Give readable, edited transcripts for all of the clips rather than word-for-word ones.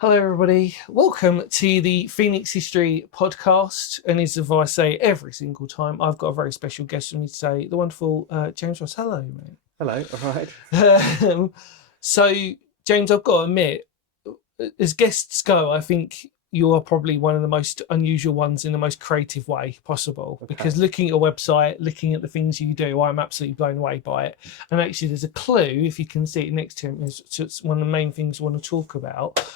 Hello, everybody. Welcome to the Phoenix History podcast. And as I say every single time, I've got a very special guest with me today, the wonderful James Ross. Hello, mate. Hello, all right. So, James, I've got to admit, as guests go, I think you are probably one of the most unusual ones in the most creative way possible. Okay. Because looking at a website, looking at the things you do, I'm absolutely blown away by it. And actually, there's a clue, if you can see it next to him, it's one of the main things I want to talk about.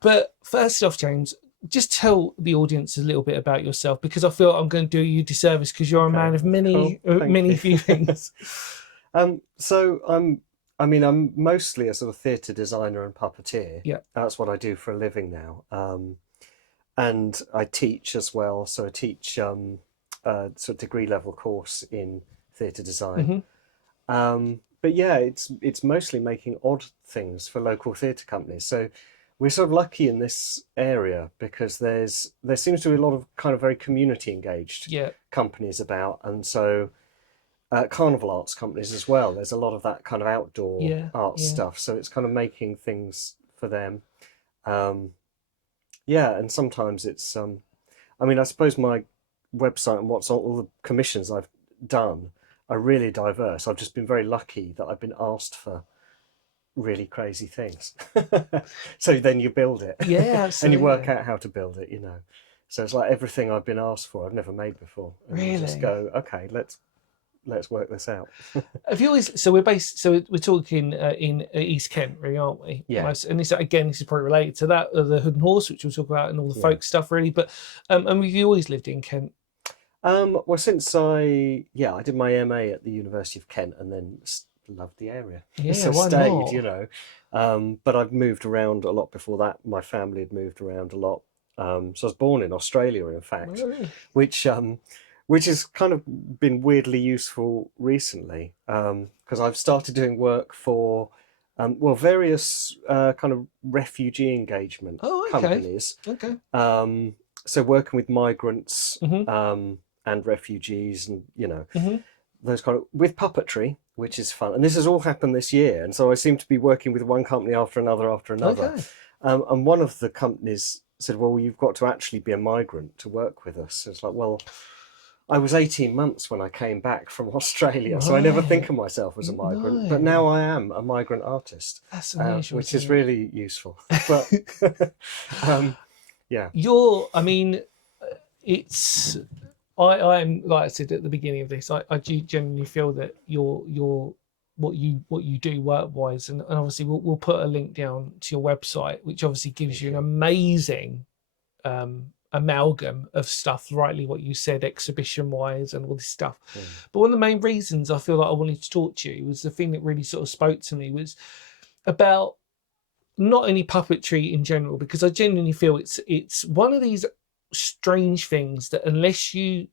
But first off, James, just tell the audience a little bit about yourself, because I feel I'm going to do you a disservice because you're a man of many few things. So I'm mostly a sort of theatre designer and puppeteer. Yeah. That's what I do for a living now. And I teach as well. So I teach a sort of degree level course in theatre design. But yeah, it's mostly making odd things for local theatre companies. So we're sort of lucky in this area because there seems to be a lot of kind of very community engaged companies about, and so carnival arts companies as well. There's a lot of that kind of outdoor art stuff. So it's kind of making things for them. And sometimes it's I suppose my website and what's all the commissions I've done are really diverse. I've just been very lucky that I've been asked for really crazy things. So then you build it. Yeah, absolutely. And you work out how to build it, So it's like everything I've been asked for, I've never made before. And really? You just go, okay, let's work this out. Have you always? So we're talking in East Kent, really, aren't we? Yeah. And this is probably related to that, the Hood and Horse, which we'll talk about, and all the folk stuff, really. But and have you always lived in Kent? Well, since I did my MA at the University of Kent, and then loved the area. Yeah, so why stayed, not? But I've moved around a lot before that. My family had moved around a lot. So I was born in Australia, in fact, Really? which has kind of been weirdly useful recently, because I've started doing work for various kind of refugee engagement companies. Okay. So working with migrants and refugees, and those kind of with puppetry, which is fun. And this has all happened this year, and so I seem to be working with one company after another. Okay. And one of the companies said, "Well, you've got to actually be a migrant to work with us." So it's like, well, I was 18 months when I came back from Australia, so I never think of myself as a migrant. No. But now I am a migrant artist, That's unusual, which is really useful. But yeah, I'm like I said at the beginning of this, I do genuinely feel that you're what you do work wise, and obviously we'll put a link down to your website, which obviously gives you an amazing amalgam of stuff, rightly what you said, exhibition wise and all this stuff. But one of the main reasons I feel like I wanted to talk to you was the thing that really sort of spoke to me was about not only puppetry in general, because I genuinely feel it's one of these strange things that unless you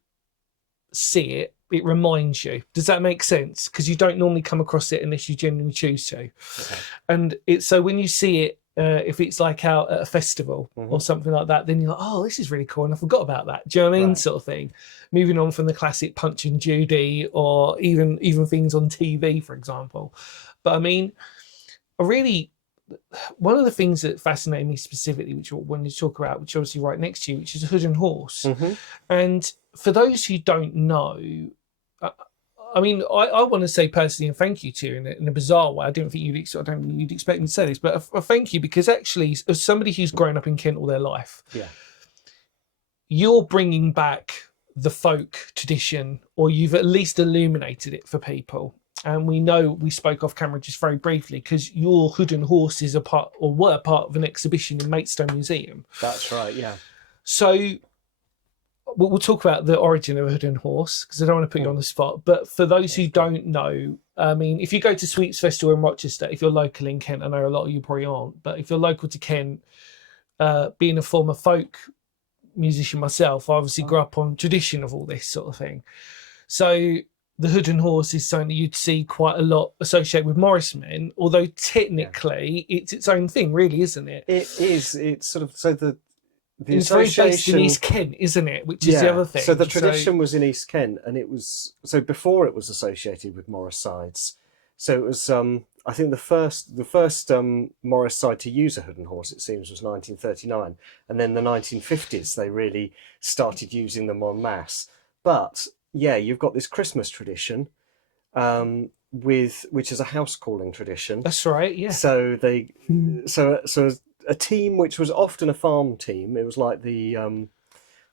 see it, it reminds you. Does that make sense? Because you don't normally come across it unless you genuinely choose to. Okay. And it's so when you see it, if it's like out at a festival or something like that, then you're like, oh, this is really cool, and I forgot about that. Do you know what I mean? Right. Sort of thing. Moving on from the classic Punch and Judy, or even things on TV, for example. But I mean, one of the things that fascinated me specifically, which when you talk about, which obviously right next to you, which is a Hood and Horse. And for those who don't know, I want to say personally, and thank you to you in a bizarre way. I don't think you'd expect me to say this, but a thank you, because actually, as somebody who's grown up in Kent all their life, you're bringing back the folk tradition, or you've at least illuminated it for people. And we spoke off camera just very briefly, because your Hood and Horse is were part of an exhibition in Maidstone Museum. That's right, yeah. So we'll talk about the origin of Hood and Horse, because I don't want to put you on the spot. But for those who don't know, I mean, if you go to Sweets Festival in Rochester, if you're local in Kent, I know a lot of you probably aren't, but if you're local to Kent, being a former folk musician myself, I obviously grew up on tradition of all this sort of thing. So the Hood and Horse is something that you'd see quite a lot associated with Morris Men, although technically it's its own thing, really, isn't it? It is. It's sort of, so the it's very based in East Kent, isn't it? Which is the other thing. So the tradition was in East Kent, and it was, so before it was associated with Morris Sides. So it was, I think the first Morris side to use a Hood and Horse, it seems, was 1939, and then the 1950s they really started using them en masse. But yeah, you've got this Christmas tradition, which is a house calling tradition. That's right. Yeah. So so a team which was often a farm team. It was like the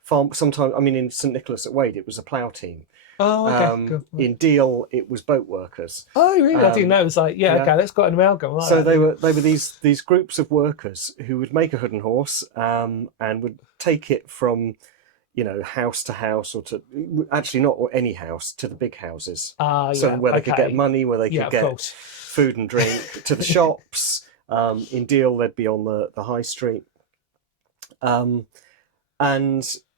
farm. Sometimes, I mean, in St Nicholas at Wade, it was a plough team. Oh, okay. Cool. In Deal, it was boat workers. Oh, really? I didn't know. It was like, yeah, okay, that's got an amalgam. Like so that. they were these groups of workers who would make a Hood and Horse, and would take it from, house to house, or to actually not any house, to the big houses. So Yeah, where they could okay. get money, where they could get food and drink, to the shops. In Deal, they'd be on the high street. And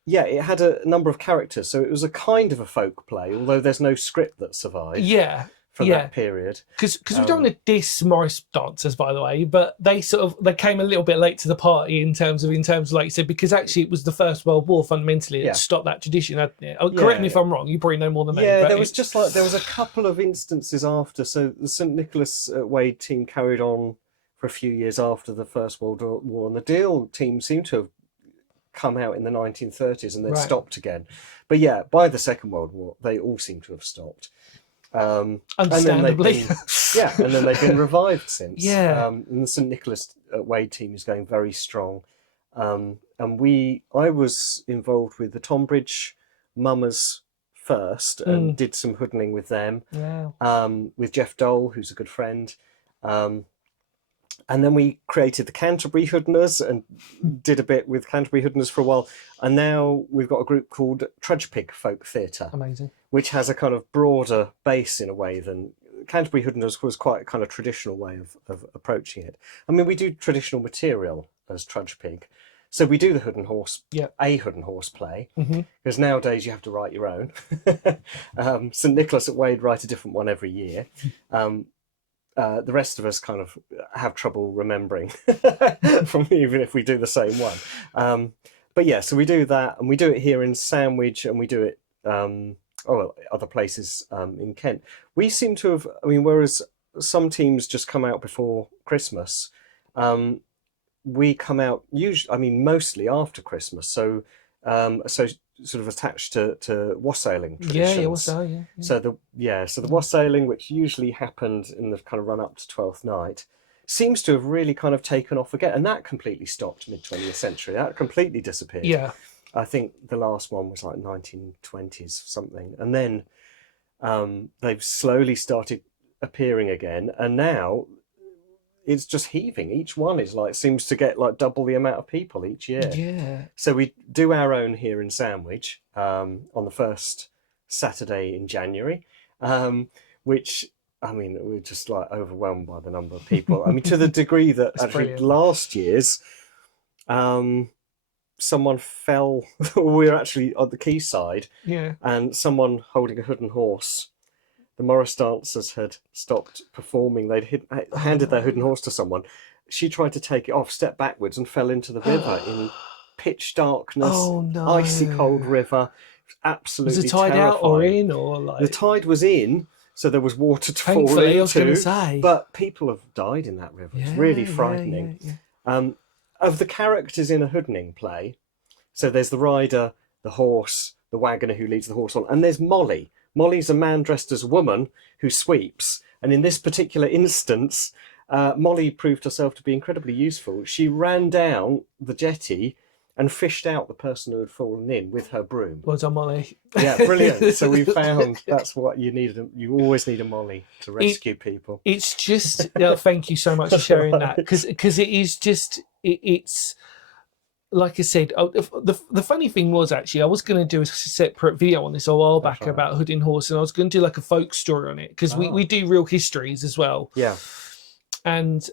yeah, it had a number of characters, so it was a kind of a folk play, although there's no script that survived. From that period, because we don't want to diss Morris dancers, by the way, but they came a little bit late to the party in terms of like you said, because actually it was the First World War fundamentally that stopped that tradition, hadn't it? Correct me if I'm wrong. You probably know more than me. Yeah, there was a couple of instances after. So the St Nicholas Wade team carried on for a few years after the First World War, and the Deal team seemed to have come out in the 1930s and then stopped again. But yeah, by the Second World War, they all seem to have stopped. Understandably. And then they've been revived since. And the St Nicholas Wade team is going very strong. And I was involved with the Tonbridge Mummers first, and did some hoodening with them. With Jeff Dole, who's a good friend. And then we created the Canterbury Hoodners and did a bit with Canterbury Hoodners for a while. And now we've got a group called Trudgepig Folk Theatre. Amazing. Which has a kind of broader base in a way than Canterbury Hoodners was quite a kind of traditional way of approaching it. I mean, we do traditional material as Trudgepig. So we do the Hood and Horse, a Hood and Horse play, because nowadays you have to write your own. St Nicholas at Wade write a different one every year. The rest of us kind of have trouble remembering from even if we do the same one. But yeah, so we do that, and we do it here in Sandwich, and we do it other places in Kent. We seem to have, whereas some teams just come out before Christmas, we come out mostly after Christmas. So sort of attached to wassailing traditions. Yeah, wassail, yeah. So the wassailing, which usually happened in the kind of run up to Twelfth Night, seems to have really kind of taken off again, and that completely stopped mid-20th century. That completely disappeared. Yeah. I think the last one was like 1920s something, and then they've slowly started appearing again, and now it's just heaving. Each one seems to get like double the amount of people each year. Yeah. So we do our own here in Sandwich on the first Saturday in January, which, we're just like overwhelmed by the number of people. To the degree that actually last year's, someone fell. We were actually on the quayside, and someone holding a Hood and Horse. The Morris dancers had stopped performing. They'd handed their Hood and Horse to someone. She tried to take it off, stepped backwards, and fell into the river in pitch darkness. Oh no! Icy cold river. Absolutely. Was the tide terrifying. Out or in, or like? The tide was in, so there was water to fall into. I was going to say. But people have died in that river. It's really frightening. Yeah. Of the characters in a hoodening play, so there's the rider, the horse, the wagoner who leads the horse on, and there's Molly. Molly's a man dressed as a woman who sweeps. And in this particular instance, Molly proved herself to be incredibly useful. She ran down the jetty and fished out the person who had fallen in with her broom. Well done, Molly. Yeah, brilliant. So we found that's what you need. You always need a Molly to rescue people. It's just, thank you so much for sharing that. Because it is just, it's... Like I said, the funny thing was, actually, I was going to do a separate video on this a while back about Hood and Horse, and I was going to do like a folk story on it, because we do real histories as well. Yeah. And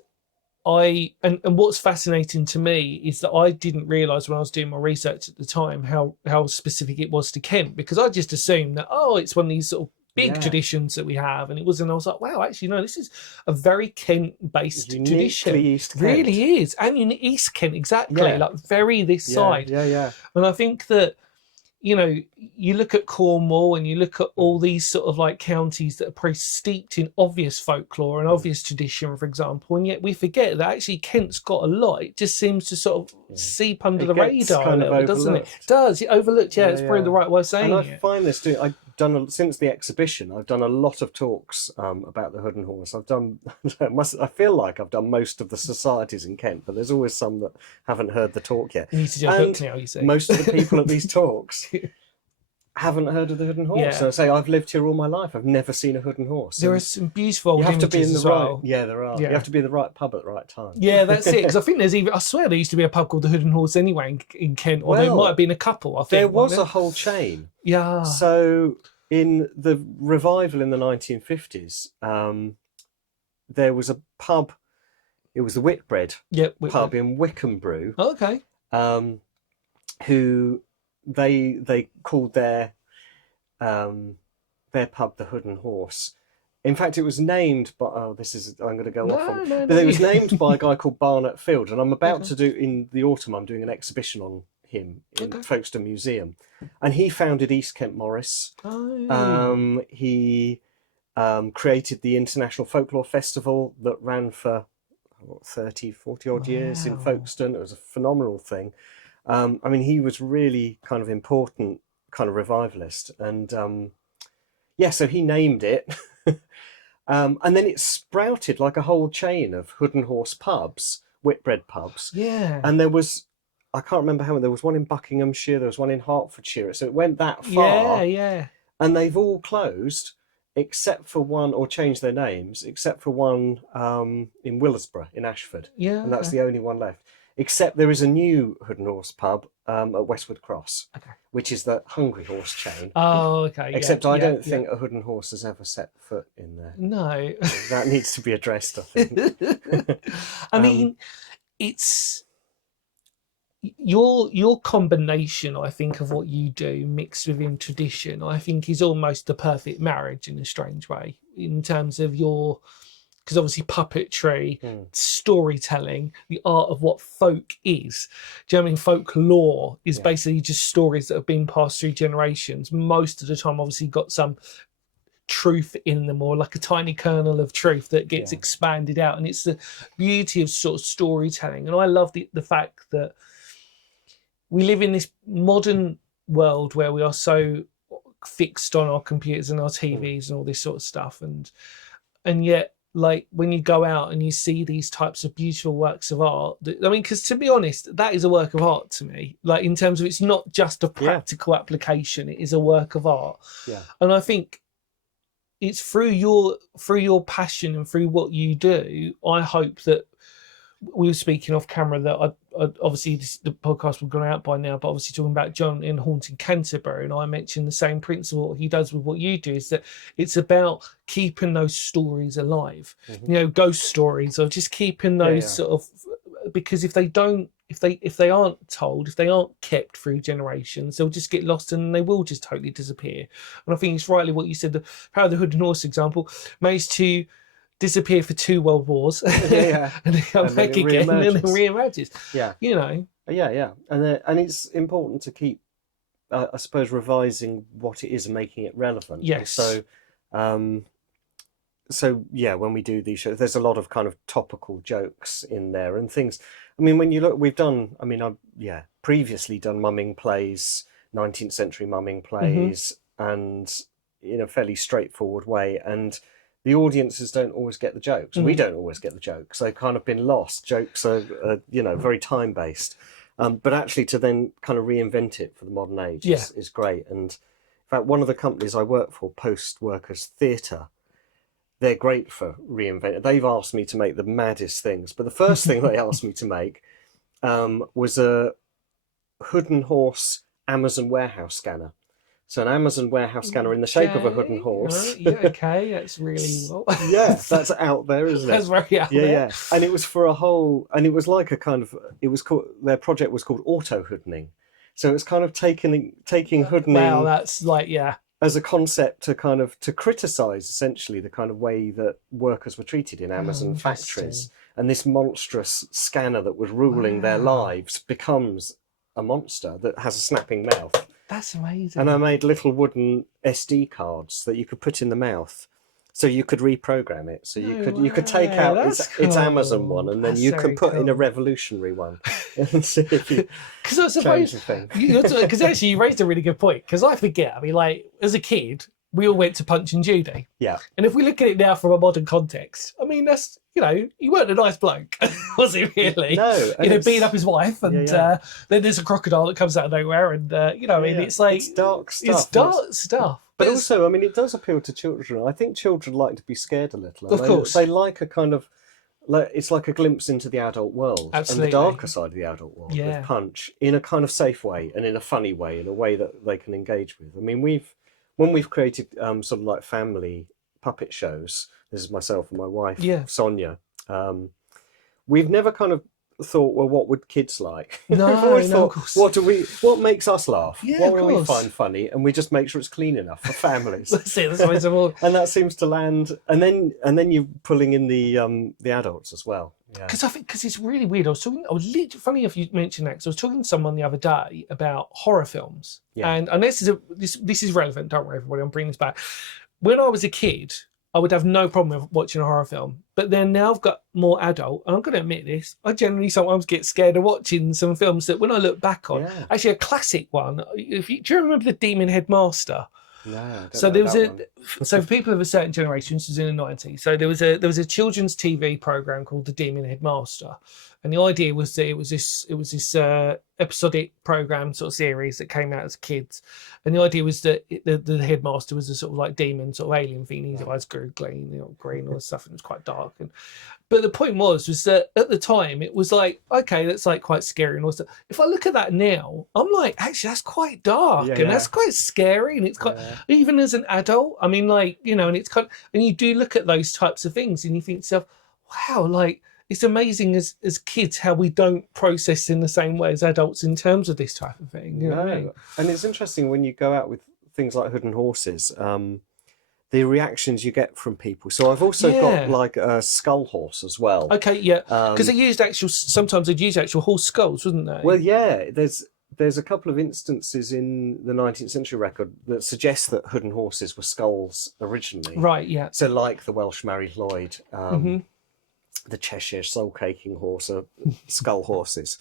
what's fascinating to me is that I didn't realise when I was doing my research at the time how specific it was to Kent, because I just assumed that, it's one of these sort of big traditions that we have, and it wasn't. I was like, wow, actually no, this is a very Kent-based tradition. East Kent. Really is, and in East Kent exactly, like very this side. Yeah. And I think that you know, you look at Cornwall and you look at all these sort of like counties that are pretty steeped in obvious folklore and obvious tradition, for example, and yet we forget that actually Kent's got a lot. It just seems to sort of seep under the radar a little bit, doesn't it? It does. It overlooked. Yeah, it's probably the right way of saying it. And I find this too. I've done since the exhibition. I've done a lot of talks about the Hood and Horse. I've done. I feel like I've done most of the societies in Kent, but there's always some that haven't heard the talk yet. You need to do a book now, you say. Most of the people at these talks haven't heard of the Hood and Horse. Yeah. So I say, I've lived here all my life. I've never seen a Hood and Horse. There are some beautiful You have to be in the as right. well. Yeah, there are. Yeah. You have to be in the right pub at the right time. Yeah, that's it. Because I think there's even. I swear there used to be a pub called the Hood and Horse anyway in Kent, or there might have been a couple. I think there was a whole chain. Yeah. So in the revival in the 1950s, there was a pub. It was the Whitbread pub in Wickham Brew. Oh, okay. Who they called their pub the Hood and Horse. In fact, it was named by I'm going to go off on, but it was named by a guy called Barnett Field, and I'm about to do in the autumn. I'm doing an exhibition on him in Folkestone Museum, and he founded East Kent Morris. He created the International Folklore Festival that ran for 40 odd years in Folkestone. It was a phenomenal thing. I mean, he was really kind of important kind of revivalist, and so he named it. And then it sprouted like a whole chain of Hood and Horse pubs, Whitbread pubs. Yeah. And there was, I can't remember how many, there was one in Buckinghamshire, there was one in Hertfordshire. So it went that far. Yeah. And they've all closed, except for one, or changed their names, except for one in Willesborough, in Ashford. Yeah. And that's the only one left. Except there is a new Hood and Horse pub at Westwood Cross, which is the Hungry Horse chain. Oh, okay. Except I don't think a Hood and Horse has ever set foot in there. No. That needs to be addressed, I think. I mean, it's your combination, I think, of what you do mixed within tradition, I think is almost the perfect marriage in a strange way, in terms of your... Because obviously puppetry, storytelling, the art of what folk is. Do you know what I mean? Folklore is basically just stories that have been passed through generations. Most of the time, obviously, got some truth in them, or like a tiny kernel of truth that gets expanded out. And it's the beauty of sort of storytelling. And I love the fact that we live in this modern world where we are so fixed on our computers and our TVs and all this sort of stuff. And yet, like when you go out and you see these types of beautiful works of art, I mean, because to be honest, that is a work of art to me. Like in terms of, it's not just a practical application; it is a work of art. Yeah. And I think it's through your passion and through what you do. I hope that we were speaking off camera that I obviously the podcast would gone out by now, but obviously talking about John in Haunting Canterbury, and I mentioned the same principle he does with what you do, is that it's about keeping those stories alive, you know, ghost stories, or just keeping those sort of, because if they aren't told, if they aren't kept through generations, they'll just get lost and they will just totally disappear. And I think it's rightly what you said, the Power of the Hood and Horse example managed to disappear for 2 world wars and then come back again and then reemerges. You know. And it's important to keep, I suppose, revising what it is and making it relevant. Yes. And so when we do these shows, there's a lot of kind of topical jokes in there and things. I mean, when you look, we've done, I mean, I've previously done mumming plays, 19th century mumming plays, and in a fairly straightforward way, and the audiences don't always get the jokes. We don't always get the jokes. They've kind of been lost. Jokes are very time-based. But actually to then kind of reinvent it for the modern age is great. And in fact, one of the companies I work for, Post Workers Theatre, they're great for reinventing. They've asked me to make the maddest things. But the first thing they asked me to make was a Hood and Horse Amazon warehouse scanner. So an Amazon warehouse scanner in the shape of a Hood and Horse. That's really well. That's out there, isn't it? That's very out there. Yeah. And it was for a whole, and it was like a kind of, it was called, their project was called auto hoodening. So it's kind of taking hoodening. Wow, that's like, as a concept to kind of, to criticise essentially the kind of way that workers were treated in Amazon factories. And this monstrous scanner that was ruling their lives becomes a monster that has a snapping mouth. That's amazing. And I made little wooden SD cards that you could put in the mouth, so you could reprogram it. So you could take out its Amazon one, and then you can put in a revolutionary one and see if you because I suppose change the thing. Because actually you raised a really good point. Because I forget. I mean, like as a kid, we all went to Punch and Judy. Yeah. And if we look at it now from a modern context, I mean, that's, you know, he weren't a nice bloke, was he really? No. You know, beating up his wife, and then there's a crocodile that comes out of nowhere, and, you know, I mean, it's like... It's dark stuff. It's dark stuff. But also, I mean, it does appeal to children. I think children like to be scared a little. Of course. They like a kind of... it's like a glimpse into the adult world. Absolutely. And the darker side of the adult world with Punch, in a kind of safe way and in a funny way, in a way that they can engage with. I mean, when we've created sort of like family puppet shows, this is myself and my wife, Sonia, we've never kind of thought, well, what would kids like? No, we've always no, thought, what makes us laugh? Yeah, what do we find funny? And we just make sure it's clean enough for families. That's it. That's always all. And that seems to land. And then you're pulling in the adults as well. Because I think it's really weird. I was literally, funny if you mentioned that, because I was talking to someone the other day about horror films, and this is relevant. Don't worry, everybody. I'm bringing this back. When I was a kid, I would have no problem with watching a horror film, but then now I've got more adult, and I'm going to admit this. I generally sometimes get scared of watching some films that, when I look back on, actually a classic one. Do you remember The Demon Headmaster? No, so there was so for people of a certain generation, this was in the 90s. So there was a children's TV program called The Demon Headmaster, and the idea was that it was this episodic program sort of series that came out as kids, and the idea was that the headmaster was a sort of like demon sort of alien thing. His eyes grew green, green, all this stuff, and it was quite dark. But the point was that at the time it was like, okay, that's like quite scary and all stuff. If I look at that now, I'm like, actually, that's quite dark and that's quite scary, and it's quite even as an adult. I mean, like, you know, and it's kind of, and you do look at those types of things and you think to yourself, wow, like it's amazing as kids how we don't process in the same way as adults in terms of this type of thing. You know what I mean? And it's interesting when you go out with things like Hood and Horses. The reactions you get from people. So I've also got like a skull horse as well. Okay, yeah, because they used sometimes they'd use actual horse skulls, wouldn't they? Well, yeah, there's a couple of instances in the 19th century record that suggest that Hood and Horses were skulls originally. Right, yeah. So like the Welsh Mary Lloyd, the Cheshire soul-caking horse are skull horses.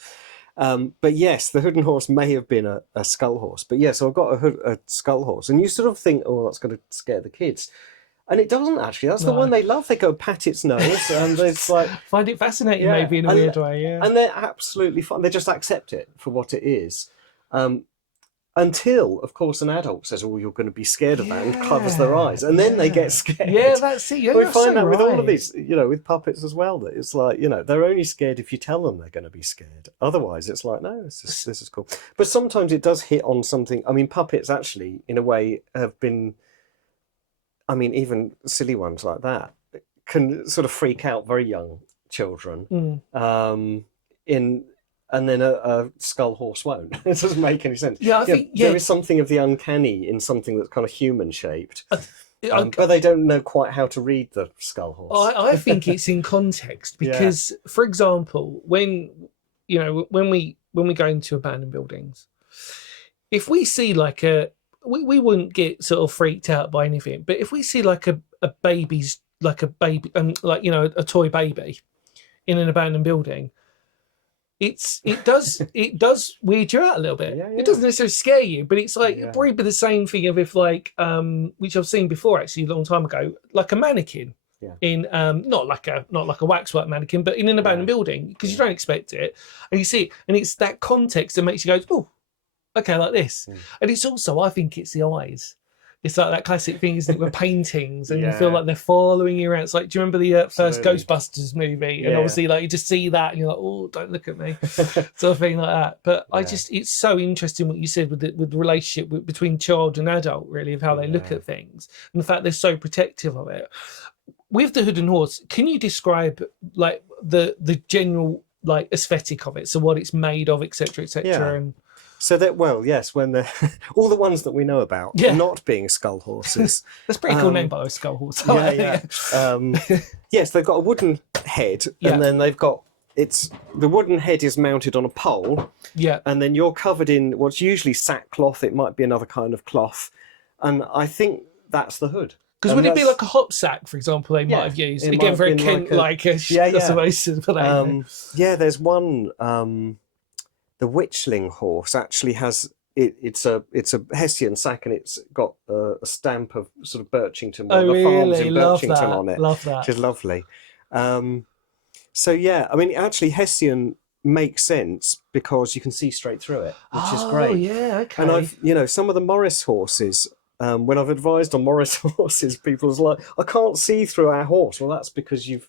But yes, the Hood and Horse may have been a skull horse. But yes, so I've got a skull horse. And you sort of think, oh, that's going to scare the kids. And it doesn't actually. That's the one they love. They go pat its nose and it's like... Find it fascinating maybe in a weird way, yeah. And they're absolutely fine. They just accept it for what it is. Until, of course, an adult says, oh, you're going to be scared of that, and covers their eyes. And then they get scared. Yeah, that's it. Yeah, we find that with all of these, you know, with puppets as well, that it's like, you know, they're only scared if you tell them they're going to be scared. Otherwise, it's like, no, this is cool. But sometimes it does hit on something. I mean, puppets actually, in a way, have been, I mean, even silly ones like that can sort of freak out very young children. And then a skull horse won't. It doesn't make any sense. Yeah, I think there is something of the uncanny in something that's kind of human shaped, but they don't know quite how to read the skull horse. I think it's in context because, for example, when we go into abandoned buildings, if we see like we wouldn't get sort of freaked out by anything, but if we see like a baby's like a baby, like, you know, a toy baby in an abandoned building. It does weird you out a little bit. Yeah. It doesn't necessarily scare you, but it's like it'd probably be the same thing of if like which I've seen before actually a long time ago, like a mannequin in not like a waxwork mannequin, but in an abandoned building, because you don't expect it, and you see it, and it's that context that makes you go, oh, okay, like this. And it's also, I think it's the eyes. It's like that classic thing, isn't it, with paintings, and you feel like they're following you around. It's like, do you remember the first Ghostbusters movie? And obviously, like, you just see that, and you're like, oh, don't look at me, sort of thing like that. But it's so interesting what you said with the relationship between child and adult, really, of how they look at things, and the fact they're so protective of it. With the Hood and Horse, can you describe like the general like aesthetic of it? So what it's made of, etc., etc., and so that, well, yes, when they're all the ones that we know about not being skull horses. That's a pretty cool name, by the way, skull horse. Yes, they've got a wooden head, and then they've got it's the wooden head is mounted on a pole, Yeah. and then you're covered in what's usually sackcloth. It might be another kind of cloth, and I think that's the hood. Because And would it be that's, like a hop sack, for example, they might yeah, have used? it might Again, have very been Kent-like, yeah, I yeah. suppose. For that, Yeah, there's one. The Witchling horse actually has it's a Hessian sack, and it's got a stamp of sort of Birchington, one oh, of the farms really? in Love Birchington that. on it, Love which that. is lovely. So yeah, I mean, actually, Hessian makes sense because you can see straight through it, which is Oh, great. yeah. And Okay. some of the Morris horses. When I've advised on Morris horses, people's like, I can't see through our horse. Well, that's because you're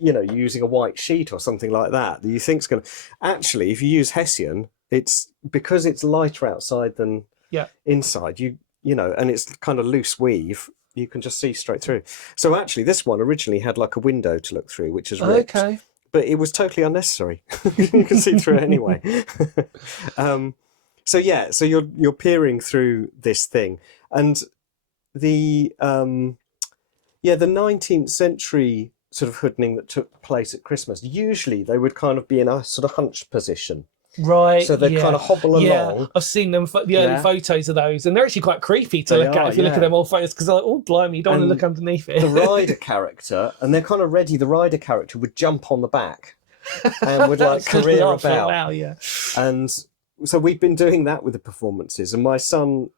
using a white sheet or something like that you think's going to. Actually, if you use Hessian, it's because it's lighter outside than Yeah. inside. And it's kind of loose weave. You can just see straight through. So actually, this one originally had like a window to look through, which is ripped. Okay. But it was totally unnecessary. You can see through it anyway. So yeah, so you're peering through this thing, and the the 19th century sort of hoodening that took place at Christmas. Usually they would kind of be in a sort of hunched position, Right. so they'd kind of hobble along. I've seen them, the early photos of those, and they're actually quite creepy to look at if you look at them old photos, because they're like, oh, blimey, you don't want to look underneath it. The rider character, and they're kind of ready. The rider character would jump on the back and would like career about. Wow, yeah. And so we've been doing that with the performances, and my son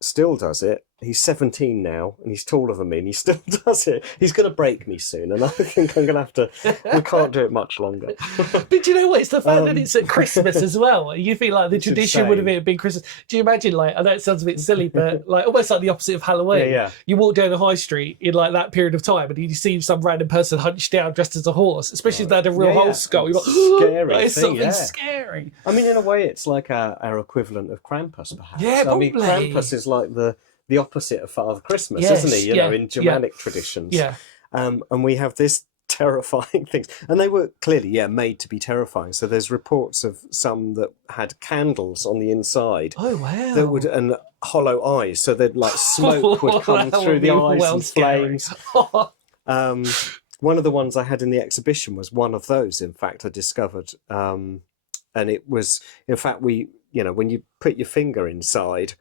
still does it. He's 17 now, and he's taller than me, and he still does it. He's going to break me soon, and I think I'm going to have to. We can't do it much longer. But do you know what? It's the fact that it's at Christmas as well. You feel like the tradition would have been Christmas. Do you imagine, like, I know it sounds a bit silly, but like almost like the opposite of Halloween. Yeah. You walk down the high street in like that period of time, and you see some random person hunched down dressed as a horse, especially if they had a real horse skull. You're like, scary. It's something scary. I mean, in a way, it's like our equivalent of Krampus, perhaps. Yeah, probably. I mean, Krampus is like the opposite of Father Christmas, isn't he? In Germanic traditions. Yeah. And we have this terrifying things, and they were clearly made to be terrifying. So there's reports of some that had candles on the inside. Oh wow! That would and hollow eyes, so that like smoke would come through the eyes and flames. One of the ones I had in the exhibition was one of those. In fact, I discovered, and it was in fact when you put your finger inside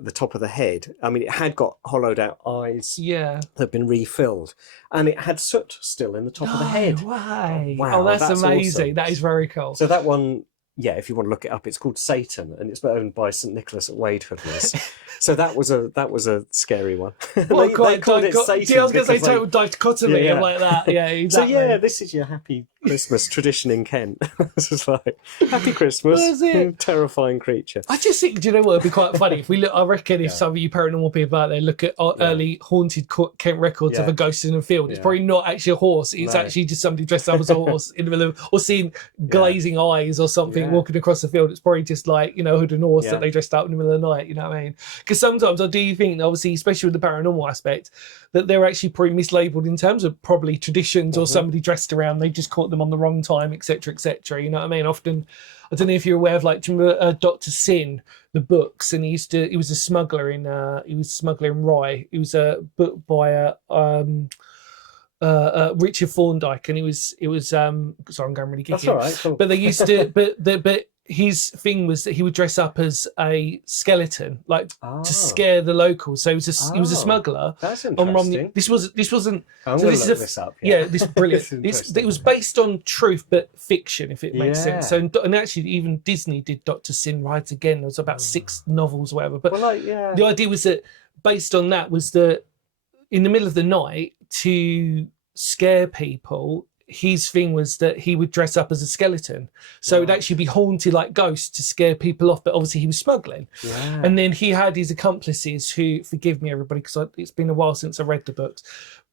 the top of the head. I mean, it had got hollowed out eyes that had been refilled, and it had soot still in the top of the head. Way. Wow, that's amazing. Awesome. That is very cool. So that one, if you want to look it up, it's called Satan, and it's owned by St Nicholas at Wade Hoodlers. So that was a scary one. Well, they called it Satan. I was going to say total dichotomy like that. Yeah, exactly. So this is your happy Christmas tradition in Kent. This is like Happy Christmas, terrifying creature. I just think, do you know what would be quite funny if we look? I reckon if some of you paranormal people out there look at early haunted Kent records of a ghost in a field, it's probably not actually a horse. It's actually just somebody dressed up as a horse in the middle of, or seeing glazing eyes or something walking across the field. It's probably just like a hood and horse that they dressed up in the middle of the night. You know what I mean? Because sometimes I do think, obviously, especially with the paranormal aspect, that they're actually probably mislabeled in terms of probably traditions or somebody dressed around. They just caught them on the wrong time, etc., etc. You know what I mean? Often, I don't know if you're aware of, like, do you remember Dr. Sin, the books, and he was a smuggler in Rye. It was a book by Richard Thorndike, and it was sorry, I'm going really geeky. That's all right. Cool. But they used to but his thing was that he would dress up as a skeleton, like to scare the locals. So he was a smuggler. That's interesting. This wasn't. I'm going to look this up. Yeah, this is brilliant. It was based on truth but fiction, if it makes sense. So and actually, even Disney did Dr. Sin Rides Again. There was about 6 novels or whatever. But the idea was that based on that was that in the middle of the night to scare people. His thing was that he would dress up as a skeleton, so it'd actually be haunted like ghosts to scare people off. But obviously he was smuggling, and then he had his accomplices who, forgive me everybody, because it's been a while since I read the books,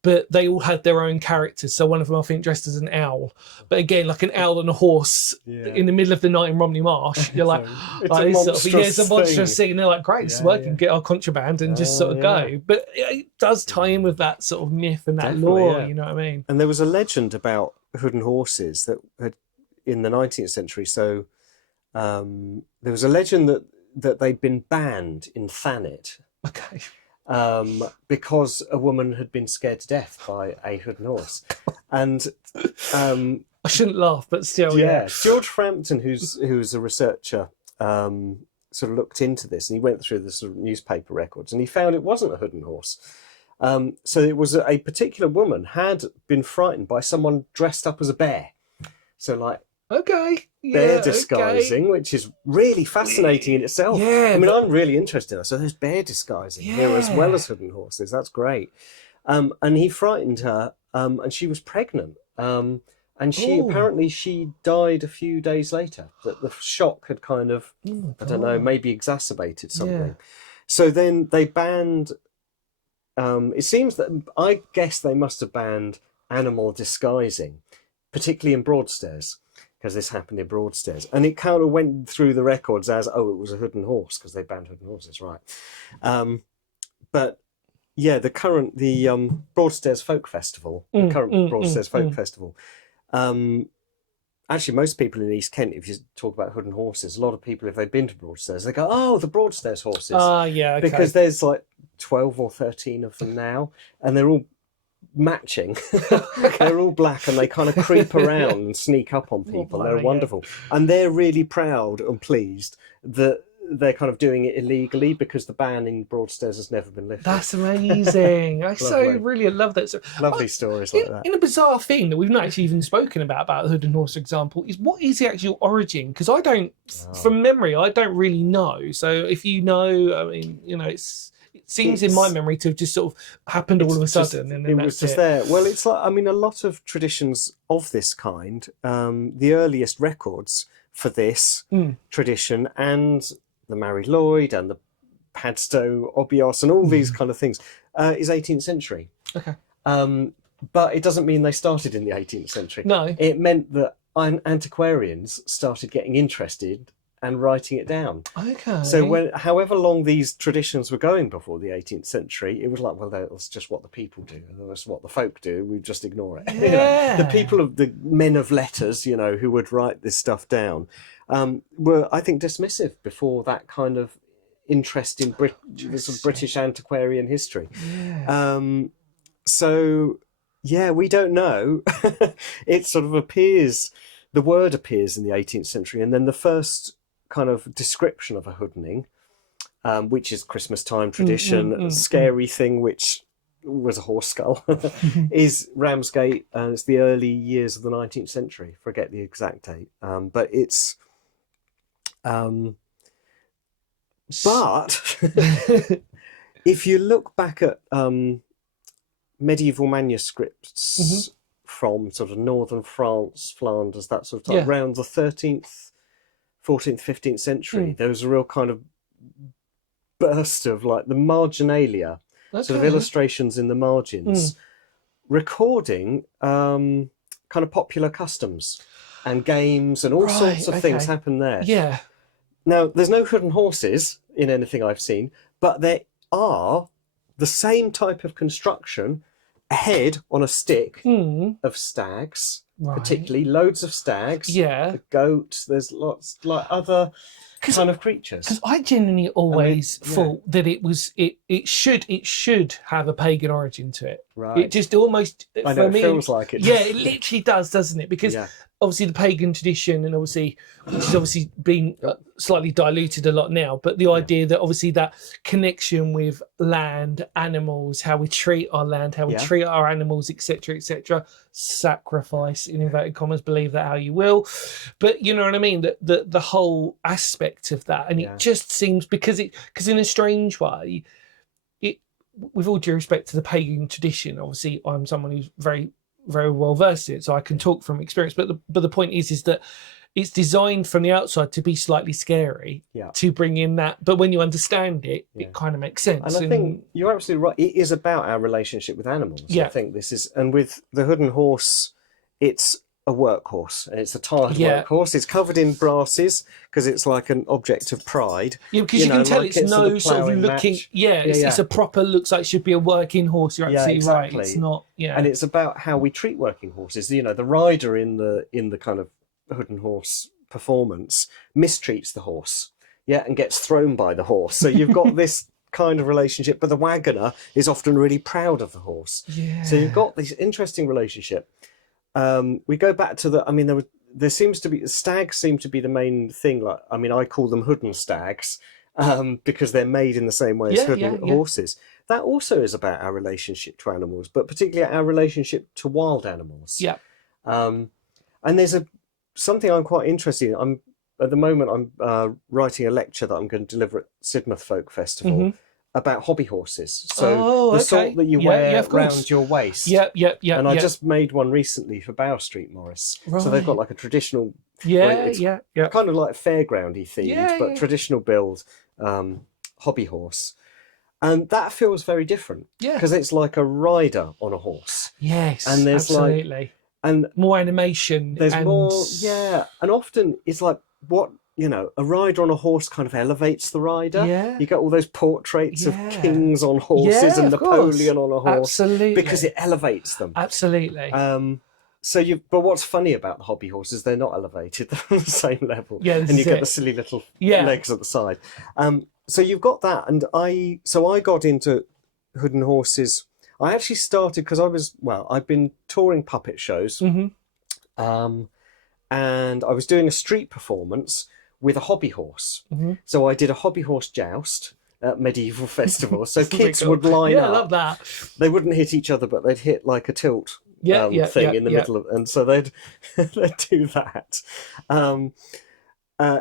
but they all had their own characters. So one of them, I think, dressed as an owl, but again, like an owl and a horse in the middle of the night in Romney Marsh. You're like, it's a monstrous thing. And they're like, great, it's working, get our contraband and just sort of go. But it does tie in with that sort of myth and that lore, you know what I mean? And there was a legend about wooden horses that had in the 19th century. So there was a legend that they'd been banned in Thanet. Okay. Because a woman had been scared to death by a wooden horse. And I shouldn't laugh, but still, Yeah, George Frampton, who's a researcher, sort of looked into this, and he went through the sort of newspaper records, and he found it wasn't a hood and horse. So it was a particular woman had been frightened by someone dressed up as a bear. So like bear disguising, which is really fascinating in itself. Yeah, I mean, I'm really interested in that. So there's bear disguising here as well as hood and horses. That's great. And he frightened her, and she was pregnant. And apparently she died a few days later. That the shock had kind of, I don't know, maybe exacerbated something. Yeah. So then they banned. It seems that I guess they must have banned animal disguising, particularly in Broadstairs, because this happened in Broadstairs, and it kind of went through the records as, oh, it was a hood and horse because they banned hood and horses, right? But yeah, the Broadstairs Folk Festival, the current Broadstairs Folk Festival. Actually, most people in East Kent, if you talk about hood and horses, a lot of people, if they've been to Broadstairs, they go, oh, the Broadstairs horses. Yeah, okay. Because there's like 12 or 13 of them now, and they're all matching. They're all black, and they kind of creep around and sneak up on people. They're wonderful. And they're really proud and pleased that they're kind of doing it illegally because the ban in Broadstairs has never been lifted. That's amazing. I really love that. So, lovely stories like that. In a bizarre thing that we've not actually even spoken about the hood and horse example is, what is the actual origin? Because I don't, from memory, I don't really know. So if you know, I mean, you know, it seems in my memory to have just sort of happened all of a sudden. And then it was just there. Well, it's like, I mean, a lot of traditions of this kind, the earliest records for this tradition and the Mary Lloyd and the Padstow Obios and all these kind of things is 18th century. Okay. But it doesn't mean they started in the 18th century. No. It meant that antiquarians started getting interested and writing it down. Okay. So however long these traditions were going before the 18th century, it was like, well, that's just what the people do. That's what the folk do. We just ignore it. Yeah. You know, the people the men of letters, you know, who would write this stuff down, were, I think, dismissive before that kind of interest in sort of British antiquarian history. Yeah. So, yeah, we don't know. It sort of appears, the word appears in the 18th century, and then the first kind of description of a hoodening, which is Christmas time tradition, scary thing, which was a horse skull, is Ramsgate, and it's the early years of the 19th century. Forget the exact date, but it's but if you look back at medieval manuscripts from sort of northern France, Flanders, that sort of time, around the 13th, 14th, 15th century, there was a real kind of burst of like the marginalia, sort of illustrations in the margins, recording kind of popular customs and games and all sorts of things happen there. Yeah. Now, there's no hood and horses in anything I've seen, but there are the same type of construction, a head on a stick of stags, particularly loads of stags, a goat, there's lots like other kind of creatures. Because I genuinely always thought that it should have a pagan origin to it. Right. It just almost, I know, it feels like it. Yeah, it literally does, doesn't it? Because obviously the pagan tradition, and obviously, which has obviously been slightly diluted a lot now, but the idea that obviously that connection with land, animals, how we treat our land, how we treat our animals, etc., sacrifice, in inverted commas, believe that how you will. But you know what I mean? The whole aspect of that, and it just seems, because in a strange way, with all due respect to the pagan tradition, obviously I'm someone who's very, very well versed in it, so I can talk from experience. But the point is that it's designed from the outside to be slightly scary, to bring in that. But when you understand it, it kind of makes sense. And I think you're absolutely right. It is about our relationship with animals. I think this is, and with the hood and horse, it's a workhorse, and it's a tired workhorse. It's covered in brasses because it's like an object of pride. Yeah, because you can tell it's no sort of looking. It's a proper, looks like it should be a working horse. You're absolutely right. It's not. Yeah, and it's about how we treat working horses. You know, the rider in the kind of hood and horse performance mistreats the horse, and gets thrown by the horse. So you've got this kind of relationship, but the wagoner is often really proud of the horse. Yeah. So you've got this interesting relationship. we go back to the. I mean, there seems to be stags seem to be the main thing. Like, I mean, I call them hood and stags because they're made in the same way as hood and horses. That also is about our relationship to animals, but particularly our relationship to wild animals. Yeah. And there's something I'm quite interested in. At the moment, I'm writing a lecture that I'm going to deliver at Sidmouth Folk Festival about hobby horses. So the sort that you wear around your waist. Yeah. And I just made one recently for Bow Street Morris. Right. So they've got like a traditional, kind of like fairgroundy themed, but traditional build hobby horse. And that feels very different because it's like a rider on a horse. Yes, and there's absolutely. And more animation. There's more, and often it's like a rider on a horse kind of elevates the rider. Yeah. You get all those portraits of kings on horses and Napoleon on a horse. Absolutely. Because it elevates them. Absolutely. But what's funny about the hobby horses, they're not elevated, they're on the same level. Yeah, and you get the silly little legs at the side. So you've got that, and I got into hood and horses. I actually started because I've been touring puppet shows, and I was doing a street performance with a hobby horse. So I did a hobby horse joust at medieval festivals. So kids would line up. I love that. They wouldn't hit each other, but they'd hit like a tilt thing in the middle of, and so they'd do that.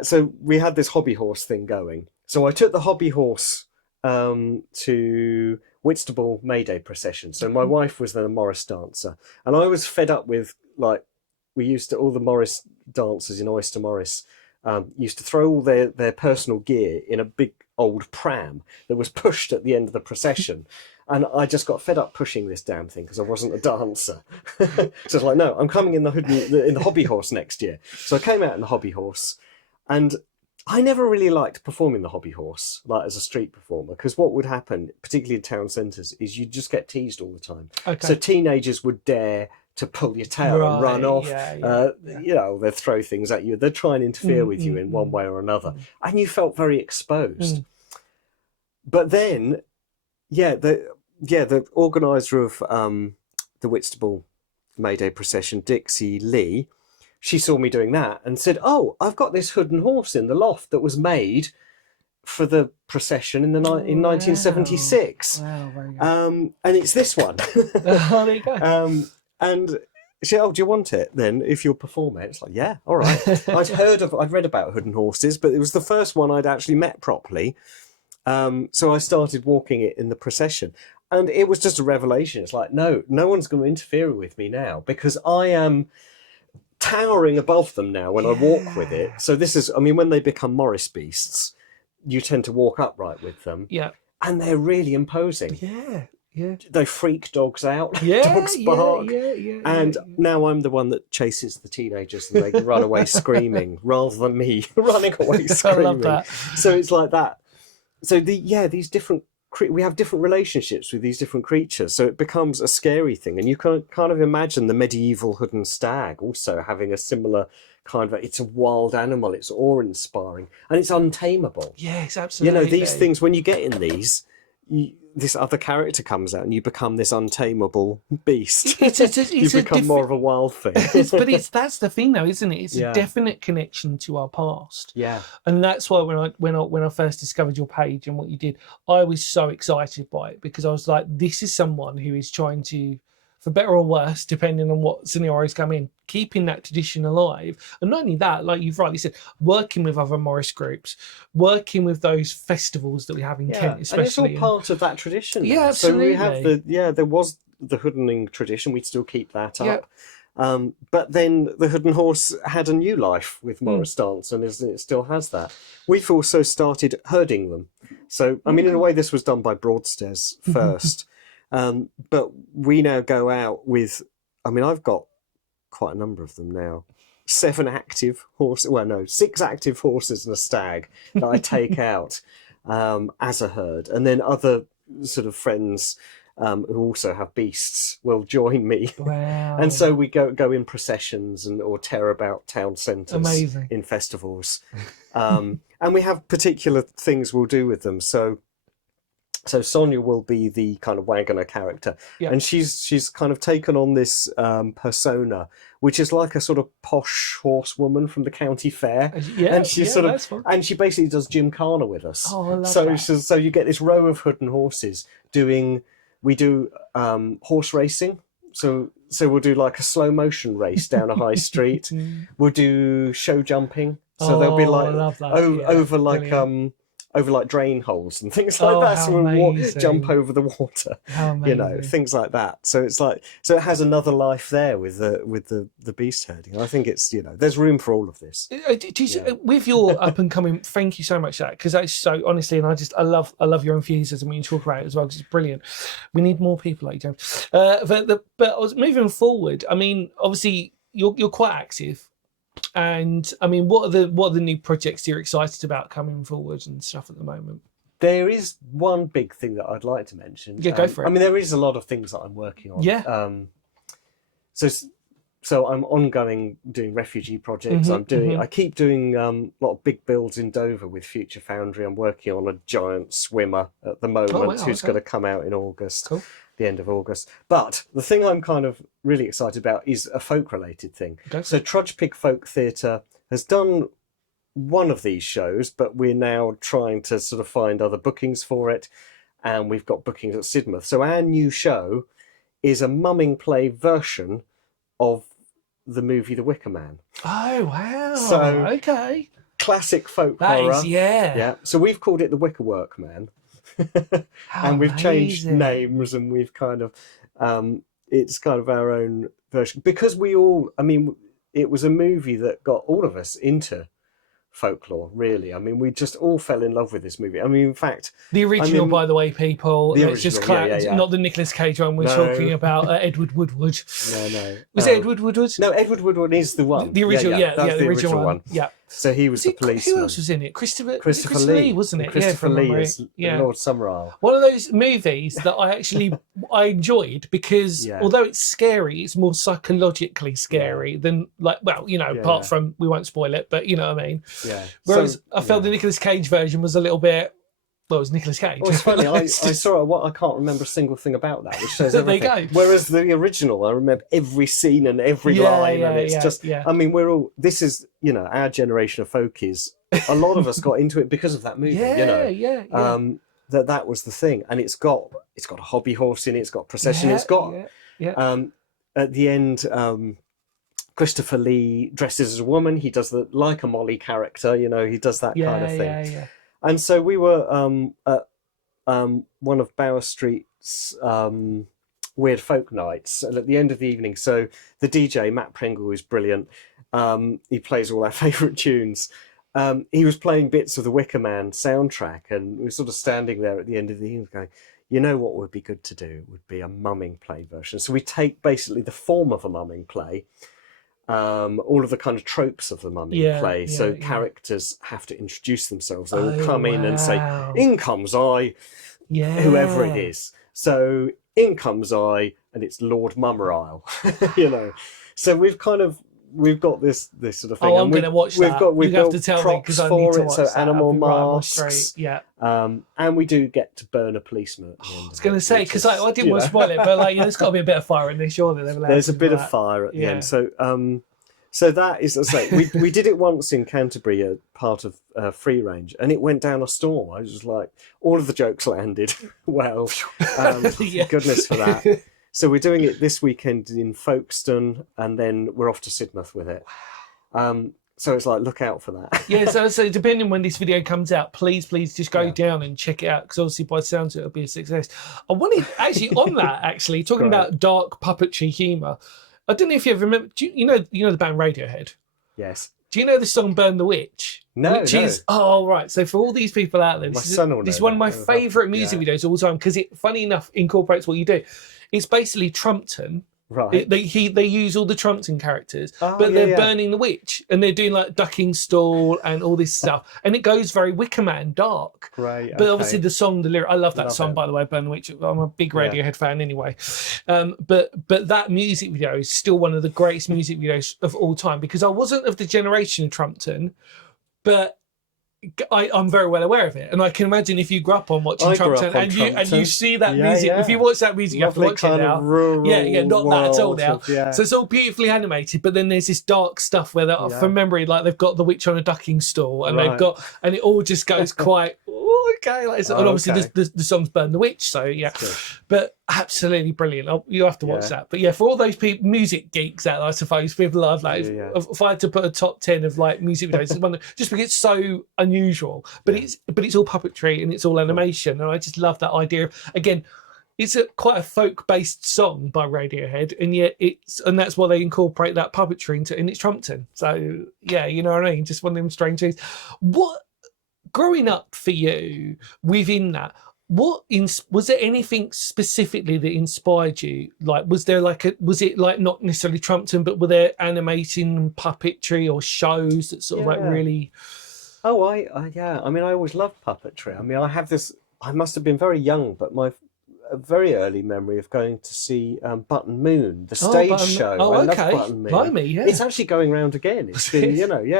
So we had this hobby horse thing going. So I took the hobby horse to Whitstable May Day procession. So my wife was then a Morris dancer, and I was fed up with all the Morris dancers in Oyster Morris used to throw all their personal gear in a big old pram that was pushed at the end of the procession. And I just got fed up pushing this damn thing because I wasn't a dancer. So it's like, no, I'm coming in the hobby horse next year. So I came out in the hobby horse, and I never really liked performing the hobby horse, like as a street performer, because what would happen, particularly in town centres, is you'd just get teased all the time. Okay. So teenagers would dare to pull your tail and run off. They'd throw things at you. They'd try and interfere with you in one way or another. And you felt very exposed. But then, the organiser of the Whitstable May Day procession, Dixie Lee, she saw me doing that and said, "Oh, I've got this hood and horse in the loft that was made for the procession in 1976. Wow, very good. And it's this one." There you go. And she said, "Oh, do you want it then if you'll perform it?" It's like, yeah, all right. I'd read about hood and horses, but it was the first one I'd actually met properly. So I started walking it in the procession. And it was just a revelation. It's like, no one's going to interfere with me now because I am towering above them now when I walk with it. So this is, when they become Morris beasts, you tend to walk upright with them. Yeah. And they're really imposing. Yeah. They freak dogs out. Dogs bark. And now I'm the one that chases the teenagers and they can run away screaming rather than me running away screaming. I love that. So it's like that. So these different, we have different relationships with these different creatures. So it becomes a scary thing. And you can kind of imagine the medieval hood and stag also having a similar kind of, it's a wild animal, it's awe-inspiring, and it's untamable. Yes, absolutely. These things, when you get in these, this other character comes out and you become this untamable beast. You become more of a wild thing. That's the thing though, isn't it? It's a definite connection to our past. Yeah. And that's why when I first discovered your page and what you did, I was so excited by it because I was like, this is someone who is trying to, for better or worse, depending on what scenarios come in, keeping that tradition alive. And not only that, like you've rightly said, working with other Morris groups, working with those festivals that we have in Kent, especially. And it's all part of that tradition. Yeah, absolutely. So we have there was the hoodening tradition, we'd still keep that up. But then the hood and horse had a new life with Morris dance, and it still has that. We've also started herding them. So, in a way, this was done by Broadstairs first. But we now go out with, I've got quite a number of them now. 6 active horses and a stag that I take out as a herd. And then other sort of friends who also have beasts will join me. Wow. And so we go in processions or tear about town centres in festivals. And we have particular things we'll do with them. So So Sonia will be the kind of wagoner character, Yeah. and she's kind of taken on this persona, which is like a sort of posh horsewoman from the county fair, Yeah, and she's yeah, sort that's of, fun. and she basically does gymkhana with us. Oh, I love So that. so you get this row of hood and horses doing. We do horse racing. So we'll do like a slow motion race down a high street. We'll do show jumping. So they'll be Oh, I like love that. Yeah, over like brilliant. over like drain holes and things like Oh, that. how So we'll amazing. jump over the water, How you know, amazing. things like that. So it's like, so it has another life there with the beast herding. I think it's, you know, there's room for all of this. With your up and coming, thank you so much for that, because that's so honestly, and I love your enthusiasm when you talk about it as well, because it's brilliant. We need more people like you, James. But I was moving forward. I mean, obviously you're quite active. And I mean, what are the new projects you're excited about coming forward and stuff at the moment? There is one big thing that I'd like to mention. Yeah, go for it. I mean, there is a lot of things that I'm working on. Yeah. So I'm ongoing doing refugee projects. I keep doing a lot of big builds in Dover with Future Foundry. I'm working on a giant swimmer at the moment who's going to come out in August. Cool. The end of August. But the thing I'm kind of really excited about is a folk-related thing. Okay. So Trudge Pig Folk Theatre has done one of these shows, but we're now trying to sort of find other bookings for it, and we've got bookings at Sidmouth. So our new show is a mumming play version of the movie The Wicker Man. Oh, wow. So, okay. Classic folk That horror. is, yeah. Yeah. So we've called it The Wicker Work Man. And we've changed names, and we've kind of it's kind of our own version, because we all, I mean, it was a movie that got all of us into folklore, really. I mean, we just all fell in love with this movie. I mean, in fact, the original, by the way, people, it's just yeah. not the Nicolas Cage one. We're talking about Edward Woodward. No. Was it Edward Woodward? No, Edward Woodward is the one. The original, That's the original one. Yeah. So he was the policeman. Who else was in it? Christopher Lee, wasn't it? Christopher Lee is Lord Summerisle. One of those movies that I enjoyed, because although it's scary, it's more psychologically scary than, like, well, you know, apart from, we won't spoil it, but you know what I mean. Yeah. Whereas I felt the Nicolas Cage version was a little bit. Well, it was Nicolas Cage. Well, it's funny. I saw it. I can't remember a single thing about that, which shows everything. There you go. Whereas the original, I remember every scene and every line, and it's just. I mean, we're all. This is, you know, our generation of folkies. A lot of us got into it because of that movie. That was the thing, and it's got a hobby horse in it. It's got procession. It's got at the end. Christopher Lee dresses as a woman. He does like a Molly character. You know, he does that kind of thing. Yeah. And so we were at one of Bower Street's Weird Folk Nights, and at the end of the evening, so the DJ, Matt Pringle, is brilliant. He plays all our favourite tunes. He was playing bits of the Wicker Man soundtrack, and we were sort of standing there at the end of the evening going, you know what would be good to do would be a mumming play version. So we take basically the form of a mumming play, all of the kind of tropes of the mumming play. So characters have to introduce themselves. They will come in and say, in comes I, whoever it is. So in comes I, and it's Lord Mummerisle, you know. So we've got this sort of thing. Oh, I'm going to watch that. We've you have built to tell props me, because I for need to it, watch so that. animal masks. Yeah. And we do get to burn a policeman at the end. I was going to say, because I didn't want to spoil it, but like, there's got to be a bit of fire in this, surely. There's a bit of fire at the end. So that is, as I say, we did it once in Canterbury, a part of Free Range, and it went down a storm. I was just like, all of the jokes landed well. Goodness for that. So we're doing it this weekend in Folkestone, and then we're off to Sidmouth with it. So it's like, look out for that. Yeah, so depending when this video comes out, please just go down and check it out, because obviously by the sounds of it, it'll be a success. I wanted, actually, on that, talking about dark puppetry humour, I don't know if you ever remember, you know the band Radiohead? Yes. Do you know the song Burn the Witch? No, is, oh, right. So for all these people out there, this is one of my favourite music videos of all time, because it, funny enough, incorporates what you do. It's basically Trumpton. Right. They use all the Trumpton characters, but they're burning the witch, and they're doing like ducking stall and all this stuff, and it goes very Wicker Man dark. Right. But obviously the song, the lyric, I love that song, by the way, Burn the Witch. I'm a big Radiohead fan anyway. But that music video is still one of the greatest music videos of all time, because I wasn't of the generation of Trumpton, but I'm very well aware of it, and I can imagine if you grew up on watching I grew Trumpton up on and you see that Yeah, music. yeah. If you watch that music, you have to Lovely watch it kind now. of rural Yeah, not that at all world now. of- yeah. So it's all beautifully animated, but then there's this dark stuff where, Yeah. from memory, like they've got the witch on a ducking stool, and they've Right. got, and it all just goes quite okay. Like, and obviously okay. the song's "Burn the Witch," so yeah, Good. but absolutely brilliant. You have to watch Yeah. that. But yeah, for all those people, music geeks out there, I suppose people love like. Yeah. If I had to put a top 10 of like music videos, it's one just because it's so unusual, but it's all puppetry and it's all animation, and I just love that idea. Again, it's quite a folk-based song by Radiohead, and yet that's why they incorporate that puppetry into, and it's Trumpton. So yeah, you know what I mean. Just one of them strange things. What growing up for you within that? Was there anything specifically that inspired you? Like, was it like not necessarily Trumpton, but were there animating puppetry or shows that sort of like really? Oh, yeah. I mean, I always loved puppetry. I mean, I have this. I must have been very young, but a very early memory of going to see Button Moon, the stage show. Oh, I okay. love Button Moon. Blimey, yeah. It's actually going round again. It's been,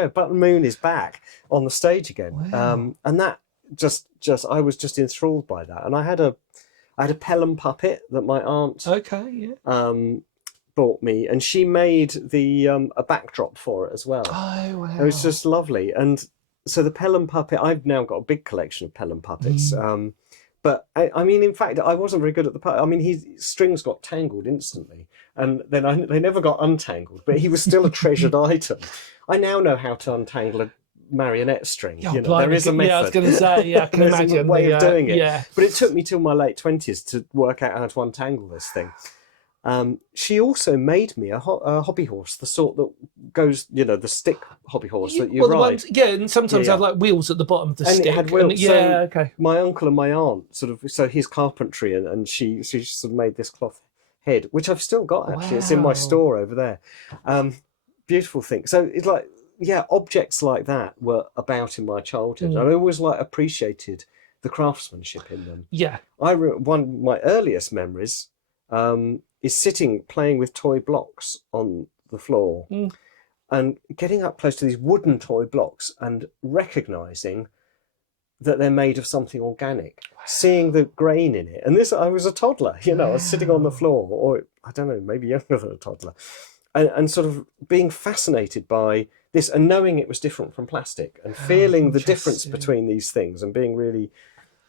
Button Moon is back on the stage again. Wow. And that just I was just enthralled by that. And I had a Pelham puppet that my aunt bought me, and she made the a backdrop for it as well. Oh wow. It was just lovely. And so the Pelham puppet, I've now got a big collection of Pelham puppets. But I mean, in fact, I wasn't very good at the puppet. I mean, his strings got tangled instantly, and then they never got untangled. But he was still a treasured item. I now know how to untangle a marionette string. There is a method. Yeah, I was going to say, I can imagine a way of doing it. Yeah. But it took me till my late 20s to work out how to untangle this thing. She also made me a hobby horse, the sort that goes, the stick hobby horse that you ride. And sometimes have like wheels at the bottom of the stick. It had wheels. Okay. My uncle and my aunt so his carpentry, and she sort of made this cloth head, which I've still got actually. Wow. It's in my store over there. Beautiful thing. So it's like, objects like that were about in my childhood. I always appreciated the craftsmanship in them. Yeah. One of my earliest memories is sitting playing with toy blocks on the floor and getting up close to these wooden toy blocks and recognizing that they're made of something organic, seeing the grain in it. And I was a toddler, I was sitting on the floor, or I don't know, maybe younger than a toddler, and sort of being fascinated by this and knowing it was different from plastic and feeling the difference between these things and being really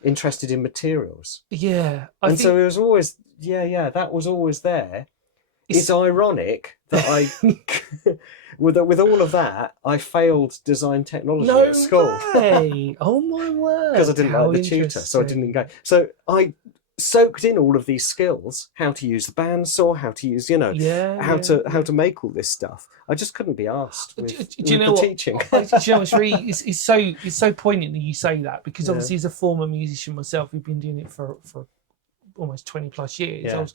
interested in materials. Yeah. So it was always, that was always there. It's ironic that with all of that, I failed design technology at school. Way. Oh my word. Because I didn't like the tutor, so I didn't engage. So I soaked in all of these skills, how to use the bandsaw, how to use, how to make all this stuff. I just couldn't be asked with the teaching. It's so poignant that you say that, because obviously as a former musician myself, who've been doing it for almost 20 plus years,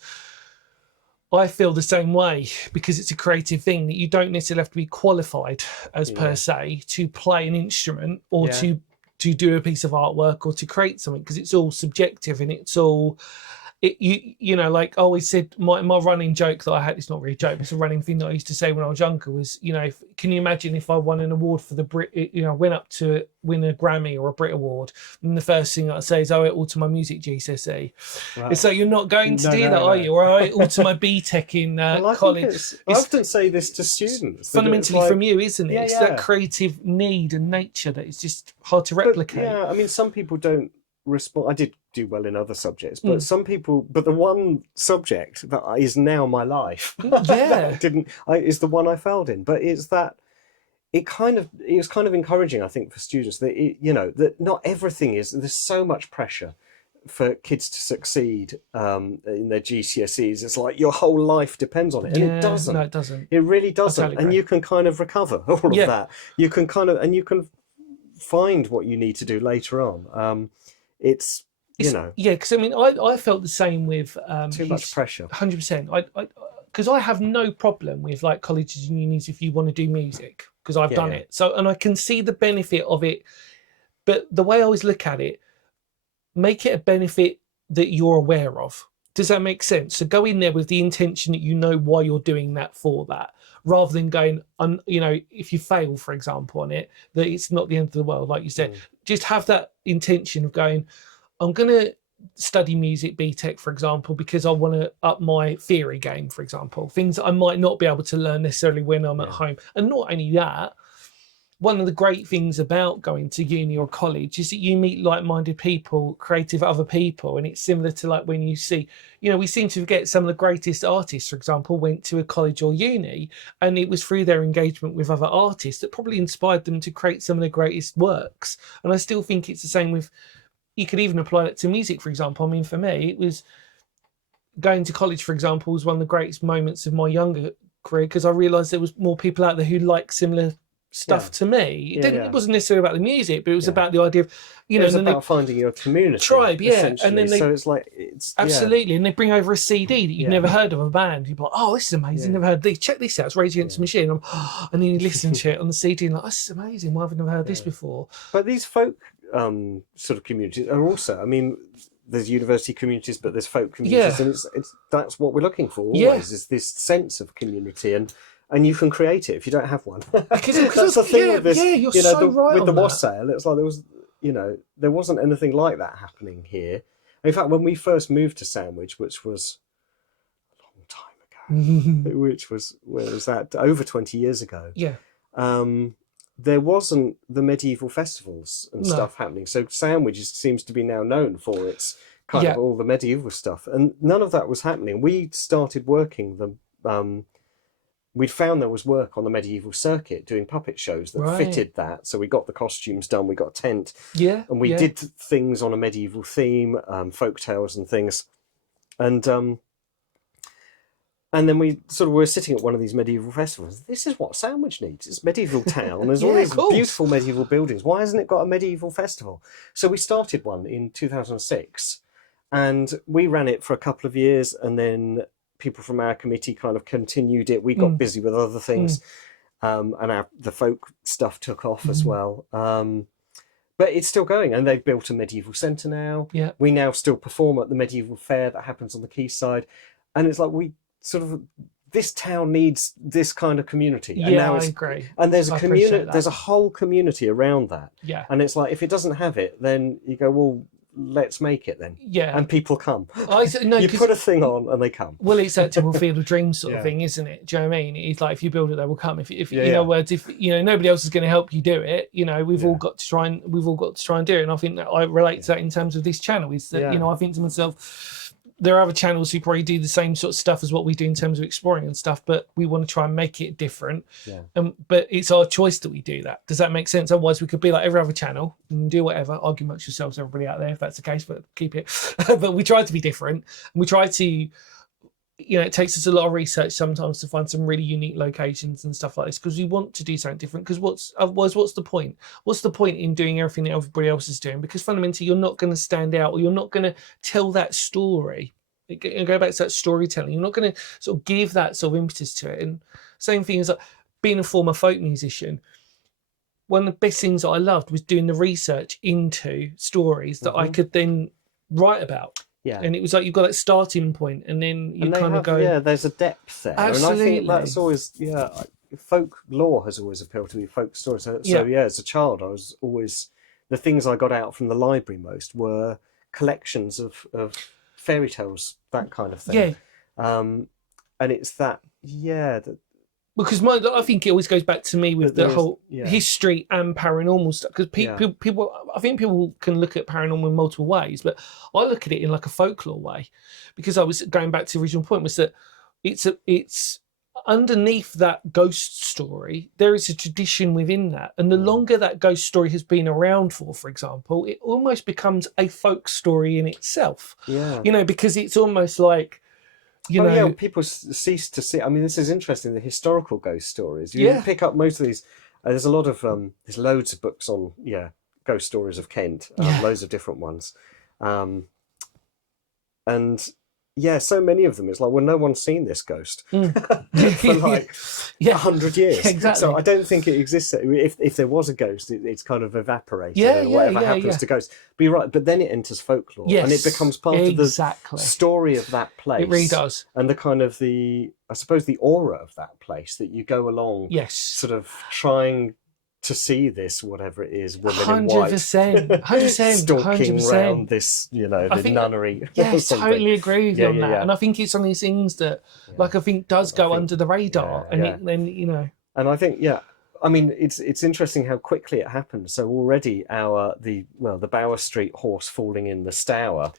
I feel the same way, because it's a creative thing that you don't necessarily have to be qualified as per se to play an instrument or to do a piece of artwork or to create something, because it's all subjective and it's all like I always said, my running joke that I had, it's not really a joke, it's a running thing that I used to say when I was younger, was, can you imagine if I won an award for the Brit, went up to win a Grammy or a Brit Award, and the first thing I say is I owe it all to my music GCSE. Right. So you're not going to do that, are you? Or I owe it all to my BTEC in college. I often say this to students. Fundamentally from you, isn't it? It's that creative need and nature that is just hard to replicate. But, I mean, some people don't respond. I did do well in other subjects, but some people, but the one subject that is now my life is the one I failed in. But it's that it was kind of encouraging, I think, for students that that not everything is, there's so much pressure for kids to succeed in their GCSEs. It's like your whole life depends on it, and it doesn't. No, it doesn't. It really doesn't. And you can kind of recover all of that. You can you can find what you need to do later on. It's because I mean, I felt the same with too much pressure. 100%. Because I have no problem with like colleges and unis if you want to do music, because I've done it. So, and I can see the benefit of it, but the way I always look at it, make it a benefit that you're aware of. Does that make sense? So go in there with the intention that you know why you're doing that for that, rather than going if you fail, for example, on it, that it's not the end of the world, like you said. Just have that intention of going, I'm going to study music BTEC, for example, because I want to up my theory game, for example, things that I might not be able to learn necessarily when I'm at home. And not only that, one of the great things about going to uni or college is that you meet like-minded people, creative other people, and it's similar to like when you see, we seem to forget some of the greatest artists, for example, went to a college or uni, and it was through their engagement with other artists that probably inspired them to create some of their greatest works. And I still think it's the same with, you could even apply that to music, for example. I mean, for me, it was going to college, for example, was one of the greatest moments of my younger career, because I realised there was more people out there who like similar stuff to me. It wasn't necessarily about the music, but it was about the idea of, it was about finding your community, tribe, and then so it's like, it's absolutely, and they bring over a CD that you've never heard of, a band. You're like, oh, this is amazing, never heard this. Check this out, it's Rage Against the Machine. And then you listen to it on the CD and like, this is amazing. Why have I never heard this before? But these folk sort of communities are also, I mean, there's university communities, but there's folk communities, and it's that's what we're looking for always, is this sense of community, and you can create it if you don't have one. Because that's the thing with this, you're so right with the on that. wassail, it's like there wasn't anything like that happening here. In fact, when we first moved to Sandwich, which was a long time ago, where was that? Over 20 years ago. Yeah. There wasn't the medieval festivals and stuff happening. So Sandwich seems to be now known for its kind of all the medieval stuff, and none of that was happening. We started working we'd found there was work on the medieval circuit doing puppet shows that fitted that. So we got the costumes done, we got a tent, and we did things on a medieval theme, folk tales and things. And then we sort of were sitting at one of these medieval festivals. This is what Sandwich needs. It's a medieval town. There's all these beautiful medieval buildings. Why hasn't it got a medieval festival? So we started one in 2006, and we ran it for a couple of years, and then people from our committee kind of continued it. We got busy with other things, and the folk stuff took off as well. But it's still going, and they've built a medieval centre now. Yeah. We now still perform at the medieval fair that happens on the quayside, and it's like this town needs this kind of community. And now I agree. And there's a community, there's a whole community around that. Yeah. And it's like, if it doesn't have it, then you go, well, let's make it then. Yeah. And people come. No, you put a thing on and they come. Well, it's that typical Field of Dreams sort of thing, isn't it? Do you know what I mean? It's like, if you build it, they will come. If in other words, if nobody else is going to help you do it, we've all got to try and do it. And I think that I relate to that in terms of this channel, is that I think to myself, there are other channels who probably do the same sort of stuff as what we do in terms of exploring and stuff, but we want to try and make it different. Yeah. But it's our choice that we do that. Does that make sense? Otherwise, we could be like every other channel and do whatever, argue amongst yourselves, everybody out there, if that's the case, but keep it. But we try to be different, and we try to, it takes us a lot of research sometimes to find some really unique locations and stuff like this, because we want to do something different. Because otherwise, what's the point? What's the point in doing everything that everybody else is doing? Because fundamentally, you're not going to stand out, or you're not going to tell that story. Go back to that storytelling. You're not going to sort of give that sort of impetus to it. And same thing as like being a former folk musician. One of the best things that I loved was doing the research into stories that I could then write about. Yeah. And it was like, you've got that starting point, and then you kind of go. Yeah, there's a depth there. Absolutely. And I think that's always, folklore has always appealed to me, folk stories. So as a child, I was always, the things I got out from the library most were collections of fairy tales, that kind of thing. Yeah. And it's that, because I think it always goes back to me with the whole history and paranormal stuff. Because people, I think people can look at paranormal in multiple ways, but I look at it in like a folklore way, because I was going back to the original point, was that it's underneath that ghost story, there is a tradition within that, and the longer that ghost story has been around for example, it almost becomes a folk story in itself. Yeah, because it's almost like. People cease to see. I mean, this is interesting. The historical ghost stories. You pick up most of these. There's a lot of there's loads of books on ghost stories of Kent. Loads of different ones, and yeah, so many of them. It's like, well, no one's seen this ghost Mm. for like Yeah, 100 years. exactly. So I don't think it exists. If there was a ghost, it's kind of evaporated, Yeah, and yeah, whatever yeah, happens yeah. to ghosts. But you're right. But then it enters folklore, and it Yes, becomes part of the exactly. story of that place. It really does. And the kind of I suppose, the aura of that place, that you go along, Yes. sort of trying to see this, whatever it is, woman in 100%, white, 100%, stalking 100%. around this, the nunnery. Yes, totally agree with you on that. Yeah. And I think it's one of these things that, like, I think does go under the radar, and yeah. then And I think, I mean, it's interesting how quickly it happened. So already the Bower Street horse falling in the Stour,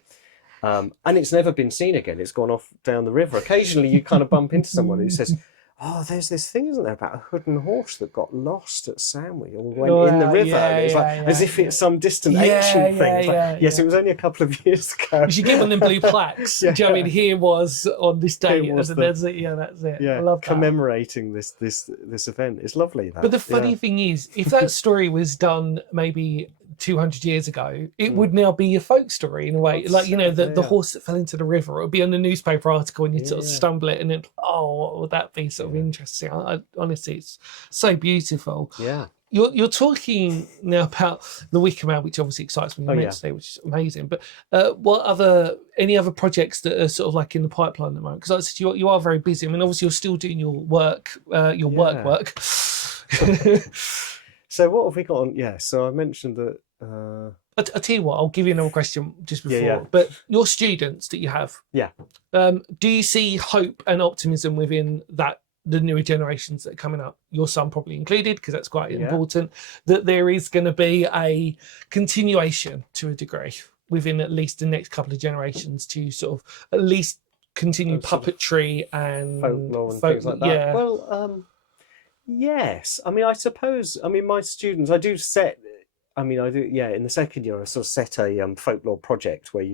and it's never been seen again. It's gone off down the river. Occasionally, you kind of bump into someone who says, "Oh, there's this thing, isn't there, about a hooden horse that got lost at Sandwich or went in the river?" It's as if it's some distant ancient thing. It's like, yes, it was only a couple of years ago. You should give them them blue plaques. Do you know what I mean? Here was on this date. That's it. That's it. Yeah, I love that. Commemorating this event. It's lovely. But the funny thing is, if that story was done maybe 200 years ago, it would now be a folk story in a way. Like, the horse that fell into the river, it would be on a newspaper article, and you'd sort of stumble it, and then, what would that be? Sort of interesting. Honestly, it's so beautiful. Yeah. You're talking now about the Wicker Man, which obviously excites me immensely, which is amazing. But any other projects that are sort of like in the pipeline at the moment? Because like I said, you are very busy. I mean, obviously you're still doing your work, work. So what have we got on? Yeah, so I mentioned that. I'll tell you what, I'll give you another question just before. Yeah. But your students that you have, do you see hope and optimism within the newer generations that are coming up, your son probably included, because that's quite important, that there is going to be a continuation to a degree within at least the next couple of generations to sort of at least continue puppetry and folklore and things like that? Yeah. Well, yes. I mean, I suppose, my students, I do, in the second year, I sort of set a folklore project where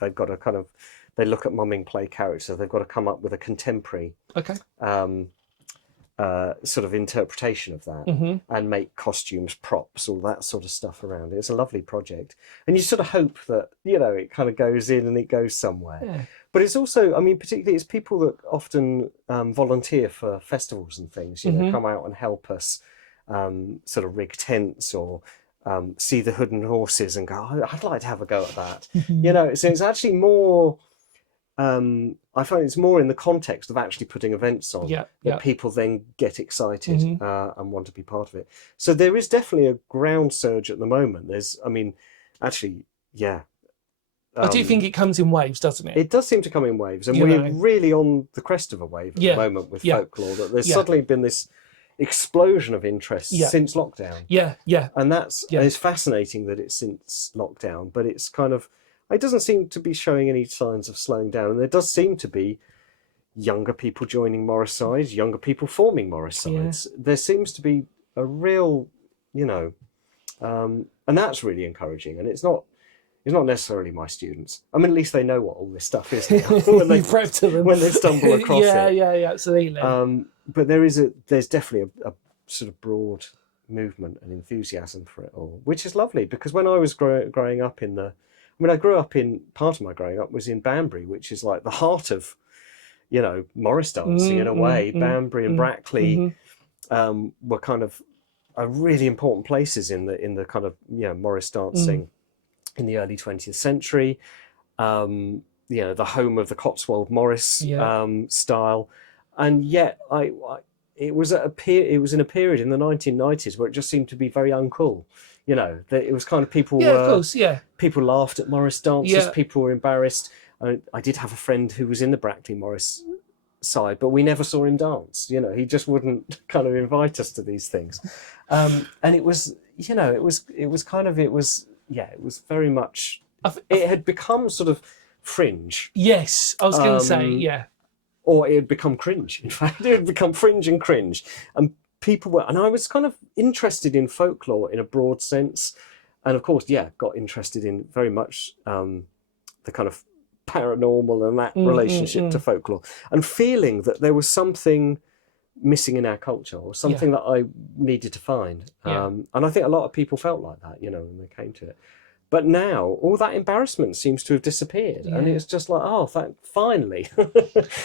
they've got to kind of, they look at mumming play characters, they've got to come up with a contemporary sort of interpretation of that, and make costumes, props, all that sort of stuff around it. It's a lovely project. And you sort of hope that, it kind of goes in and it goes somewhere. Yeah. But it's also, particularly it's people that often volunteer for festivals and things, come out and help us sort of rig tents or see the hooded horses and go, I'd like to have a go at that. So it's actually more, I find it's more in the context of actually putting events on that people then get excited and want to be part of it. So there is definitely a ground surge at the moment. I do think it comes in waves, doesn't it? It does seem to come in waves, and we're really on the crest of a wave at the moment with folklore. That there's suddenly been this explosion of interest since lockdown. And it's fascinating that it's since lockdown, but it's kind of, it doesn't seem to be showing any signs of slowing down, and there does seem to be younger people joining Morris Sides, younger people forming Morris Sides. There seems to be a real, and that's really encouraging. And it's not necessarily my students. At least they know what all this stuff is now when they stumble across it. Yeah, absolutely. But there's definitely a sort of broad movement and enthusiasm for it all, which is lovely, because when I was growing up part of my growing up was in Banbury, which is like the heart of, Morris dancing in a way. Banbury and Brackley were kind of really important places in the kind of, Morris dancing in the early 20th century. The home of the Cotswold Morris style. And yet it was in a period in the 1990s where it just seemed to be very uncool. That it was kind of people. People laughed at Morris dances. People were embarrassed. I did have a friend who was in the Brackley Morris side, but we never saw him dance. He just wouldn't kind of invite us to these things. And it was very much. It had become sort of fringe. Yes, I was going to say, or it had become cringe. In fact, it had become fringe and cringe, and and I was kind of interested in folklore in a broad sense, and of course, got interested in very much the kind of paranormal and that relationship to folklore, and feeling that there was something missing in our culture, or something that I needed to find. And I think a lot of people felt like that, when they came to it. But now all that embarrassment seems to have disappeared, and it's just like, oh, finally.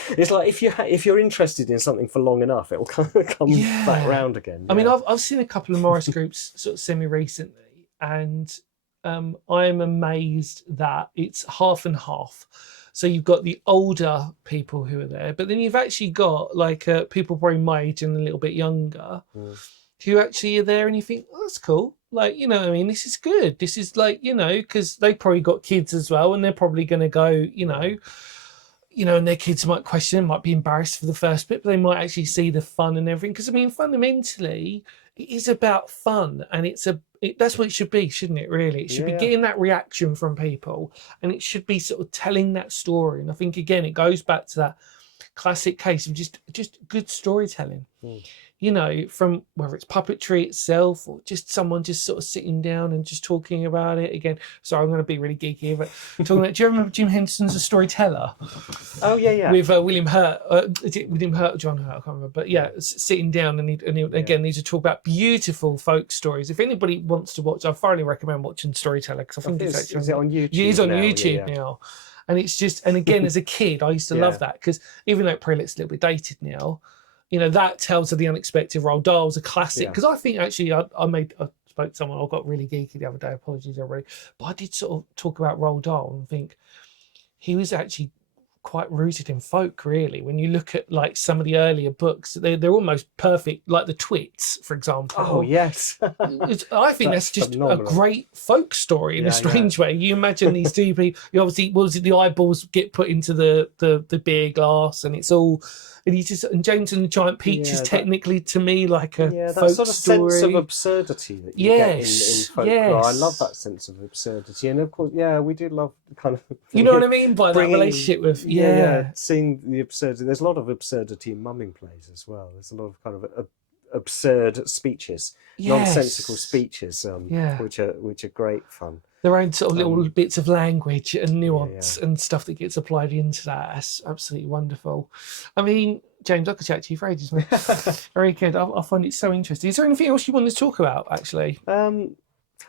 It's like if you're interested in something for long enough, it'll come back round again. I mean, I've seen a couple of Morris groups sort of semi recently, and I am amazed that it's half and half. So you've got the older people who are there, but then you've actually got like people probably my age and a little bit younger who actually are there, and you think, oh, that's cool. Like, you know what I mean? This is good. This is like, you know, because they probably got kids as well, and they're probably going to go, you know, and their kids might question, might be embarrassed for the first bit, but they might actually see the fun and everything. Because I mean, fundamentally, it is about fun, and that's what it should be, shouldn't it? Really, it should be getting that reaction from people, and it should be sort of telling that story. And I think again, it goes back to that classic case of just good storytelling. You know, from whether it's puppetry itself or just someone just sort of sitting down and just talking about it again. Sorry, I'm going to be really geeky, but talking about, do you remember Jim Henson's A Storyteller? Oh, yeah. With William Hurt. Is it William Hurt or John Hurt? I can't remember. But yeah, sitting down and again, need to talk about beautiful folk stories. If anybody wants to watch, I thoroughly recommend watching Storyteller, because I think it's actually... Is it on YouTube? It is on YouTube now. And it's just, and again, as a kid, I used to love that, because even though it probably looks a little bit dated now, you know, that Tales of the Unexpected Roald Dahl was a classic. Because I think actually I spoke to someone, I got really geeky the other day, apologies already, but I did sort of talk about Roald Dahl and think he was actually quite rooted in folk, really. When you look at like some of the earlier books, they're almost perfect, like the Twits, for example. Oh, yes. I think that's just phenomenal. A great folk story in a strange way. You imagine these two people, you obviously, what was it, the eyeballs get put into the beer glass, and it's all... And James and the Giant Peach is technically, to me, like a folk that sort of story. sense of absurdity that you get in folklore. I love that sense of absurdity, and of course, we do love kind of. You know what I mean by that relationship with seeing the absurdity. There's a lot of absurdity in mumming plays as well. There's a lot of kind of absurd speeches, nonsensical speeches, which are great fun. Their own sort of little bits of language and nuance and stuff that gets applied into that. That's absolutely wonderful. I mean, James, I could chat to you for ages, mate. Very good. I find it so interesting. Is there anything else you wanted to talk about, actually? There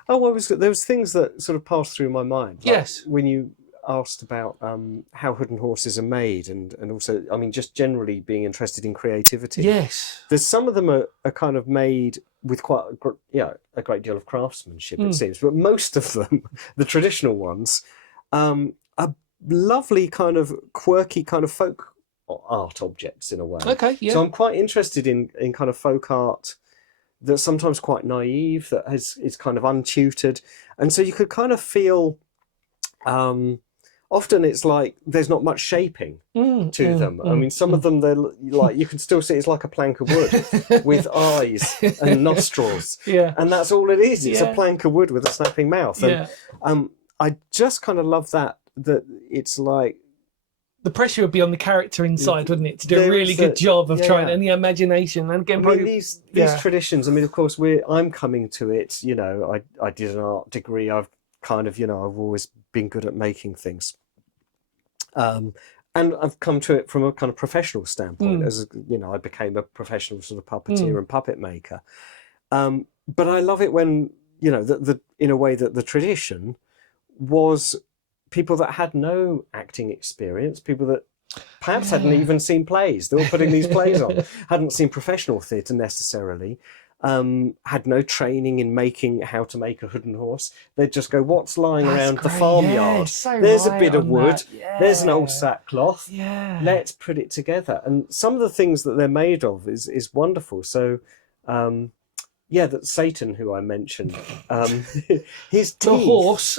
was things that sort of passed through my mind. Like when you asked about how Hood and Horses are made, and also, I mean, just generally being interested in creativity. Yes. There's some of them are kind of made with quite a great deal of craftsmanship, it seems, but most of them, the traditional ones, are lovely kind of quirky kind of folk art objects in a way. Okay, yeah. So I'm quite interested in kind of folk art that's sometimes quite naive, that is kind of untutored, and so you could kind of feel often it's like there's not much shaping to them. I mean, some of them, they're like, you can still see it's like a plank of wood with eyes and nostrils. And that's all it is. It's a plank of wood with a snapping mouth. And I just kind of love that it's like... The pressure would be on the character inside, wouldn't it? To do a really good job of trying, and the imagination. And again, I mean, these traditions, I mean, of course, I'm coming to it, you know, I did an art degree. I've kind of, you know, I've always been good at making things. And I've come to it from a kind of professional standpoint, as you know, I became a professional sort of puppeteer and puppet maker. But I love it when, you know, in a way that the tradition was people that had no acting experience, people that perhaps hadn't even seen plays. They were putting these plays on, hadn't seen professional theatre necessarily. Had no training in how to make a Hood and Horse. They'd just go, what's lying around the farmyard? There's a bit of wood. There's an old sackcloth. Let's put it together. And some of the things that they're made of is wonderful. So, that Satan, who I mentioned, his teeth... The horse.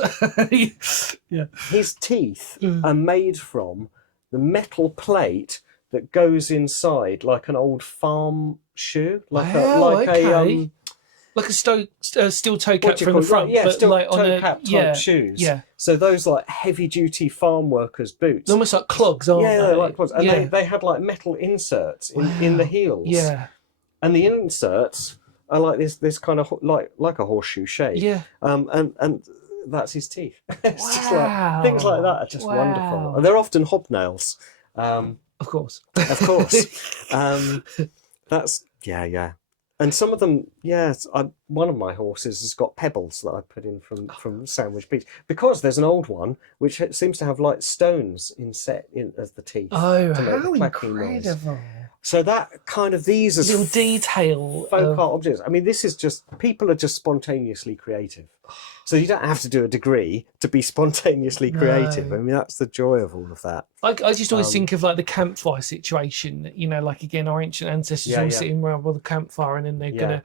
His teeth are made from the metal plate that goes inside, like an old farm shoe, like a steel toe cap from the front, steel toe cap type shoes. So those like heavy duty farm workers' boots, they're almost like clogs, aren't they? They're like clogs, and they had like metal inserts in the heels. And the inserts are like this kind of like a horseshoe shape. And that's his teeth. It's just like things like that are just wonderful, and they're often hobnails. Of course. That's that's And some of them, yes, one of my horses has got pebbles that I put in from Sandwich Beach because there's an old one which seems to have like stones inset in as the teeth Oh, to make the how clacking noise. incredible! So that kind of these are Little detail folk of... art objects. I mean, this is just people are just spontaneously creative. So you don't have to do a degree to be spontaneously creative. I No. mean, that's the joy of all of that. I just always Um, think of like the campfire situation, you know, like again, our ancient ancestors yeah, all yeah, sitting around with a campfire and then they're yeah, gonna,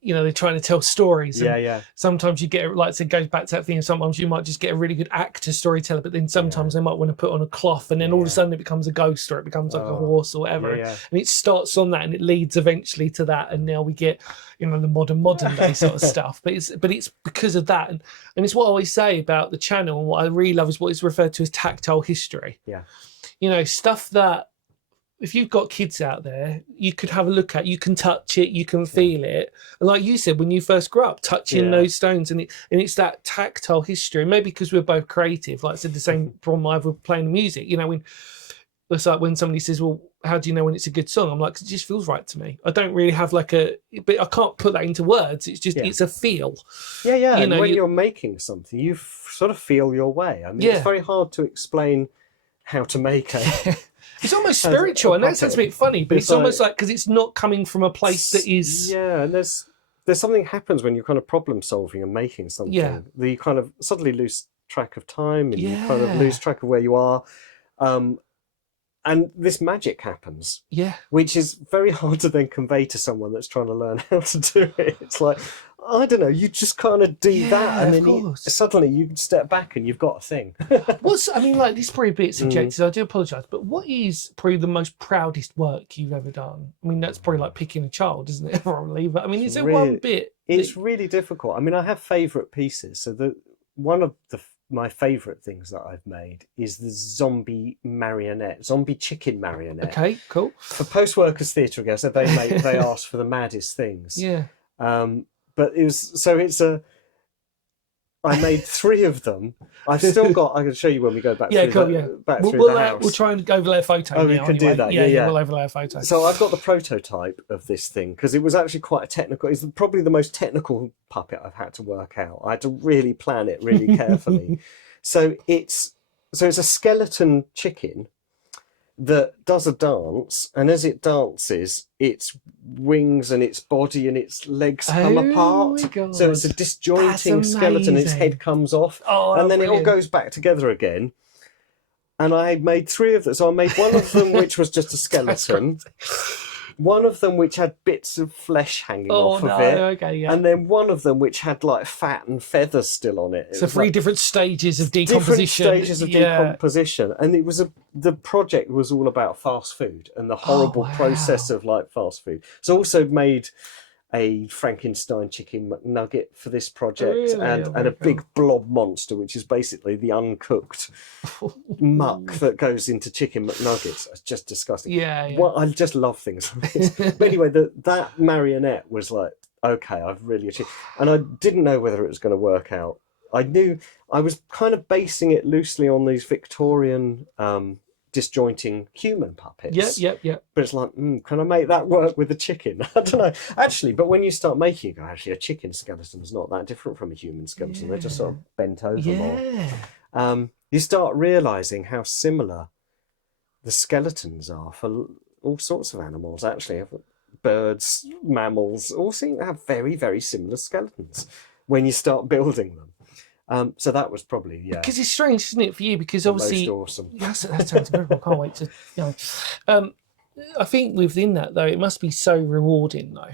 you know, they're trying to tell stories. yeah, And yeah, sometimes you get, like I said, goes back to that thing. Sometimes you might just get a really good actor storyteller, but then yeah, sometimes they might want to put on a cloth and then yeah, all of a yeah. sudden it becomes a ghost or it becomes like a Oh, horse or yeah, whatever. yeah. And it starts on that and it leads eventually to that. And now we get, you know, the modern day sort of stuff. But it's because of that. And it's what I always say about the channel. And what I really love is what is referred to as tactile history. Yeah, You know, stuff that if you've got kids out there, you could have a look at, you can touch it, you can yeah, feel it. And like you said, when you first grew up, touching yeah. those stones and it's that tactile history. Maybe because we're both creative, like I said, the same problem I have with playing music. You know, when it's like when somebody says, well, how do you know when it's a good song? I'm like, it just feels right to me. I don't really have like but I can't put that into words. It's just, Yeah. it's a feel. Yeah, yeah. You And know, when you're making something, you sort of feel your way. I mean, it's yeah. very hard to explain how to make It's almost a spiritual, and that sounds a puppet. bit funny, but It's it's almost like because it's not coming from a place that is, yeah, and there's something happens when you're kind of problem solving and making something yeah, that you kind of suddenly lose track of time and you kind of yeah, lose track of where you are. Um, and this magic happens, yeah, which is very hard to then convey to someone that's trying to learn how to do it. It's like, I don't know, you just kind of do that, yeah, and of then course. suddenly you step back and you've got a thing. I mean, like, this is probably a bit Mm. subjective, I do apologise, but what is probably the most proudest work you've ever done? I mean, that's probably like picking a child, isn't it? Probably, but I mean, It's is there one really, bit it's that, really difficult. I mean, I have favourite pieces. So one of my favourite things that I've made is the zombie chicken marionette. okay, cool. For Post Workers Theatre again, so they asked for the maddest things. Yeah. But I made 3 of them. I've still got. I can show you when we go back. Yeah, through cool, the, yeah. back We'll, through we'll, the house. we'll try and overlay a photo Oh, now, we can anyway. do that. Yeah, Yeah. we'll overlay a photo. So I've got the prototype of this thing because it was actually quite a technical. It's probably the most technical puppet I've had to work out. I had to really plan it really carefully. So it's a skeleton chicken that does a dance, and as it dances, its wings and its body and its legs come Oh apart. my God. So it's a disjointing skeleton. Its amazing. head comes off, Oh, and then it all brilliant. goes back together again. And I made 3 of them. So I made one of them which was just a skeleton, one of them which had bits of flesh hanging off of it, okay, yeah. and then one of them which had like fat and feathers still on it. It So was 3 like different stages of different decomposition. stages of decomposition, and it was the project was all about fast food and the horrible wow. process of like fast food. So I also made a Frankenstein chicken McNugget for this project, Really? and Oh, a very big blob monster, which is basically the uncooked muck that goes into chicken McNuggets. It's just disgusting. Yeah. Well, I just love things like this. But anyway, that marionette was like, okay, I've really achieved, and I didn't know whether it was going to work out. I knew I was kind of basing it loosely on these Victorian disjointing human puppets. Yep. But it's like, can I make that work with the chicken? I don't know. Actually, but when you start making it, actually, a chicken skeleton's not that different from a human skeleton. They're just sort of bent over more. You start realising how similar the skeletons are for all sorts of animals, actually. Birds, mammals, all seem to have very, very similar skeletons when you start building them. So that was probably, Because it's strange, isn't it, for you? Because the obviously, most awesome. that sounds incredible. I can't wait to, you know. I think within that though, it must be so rewarding though,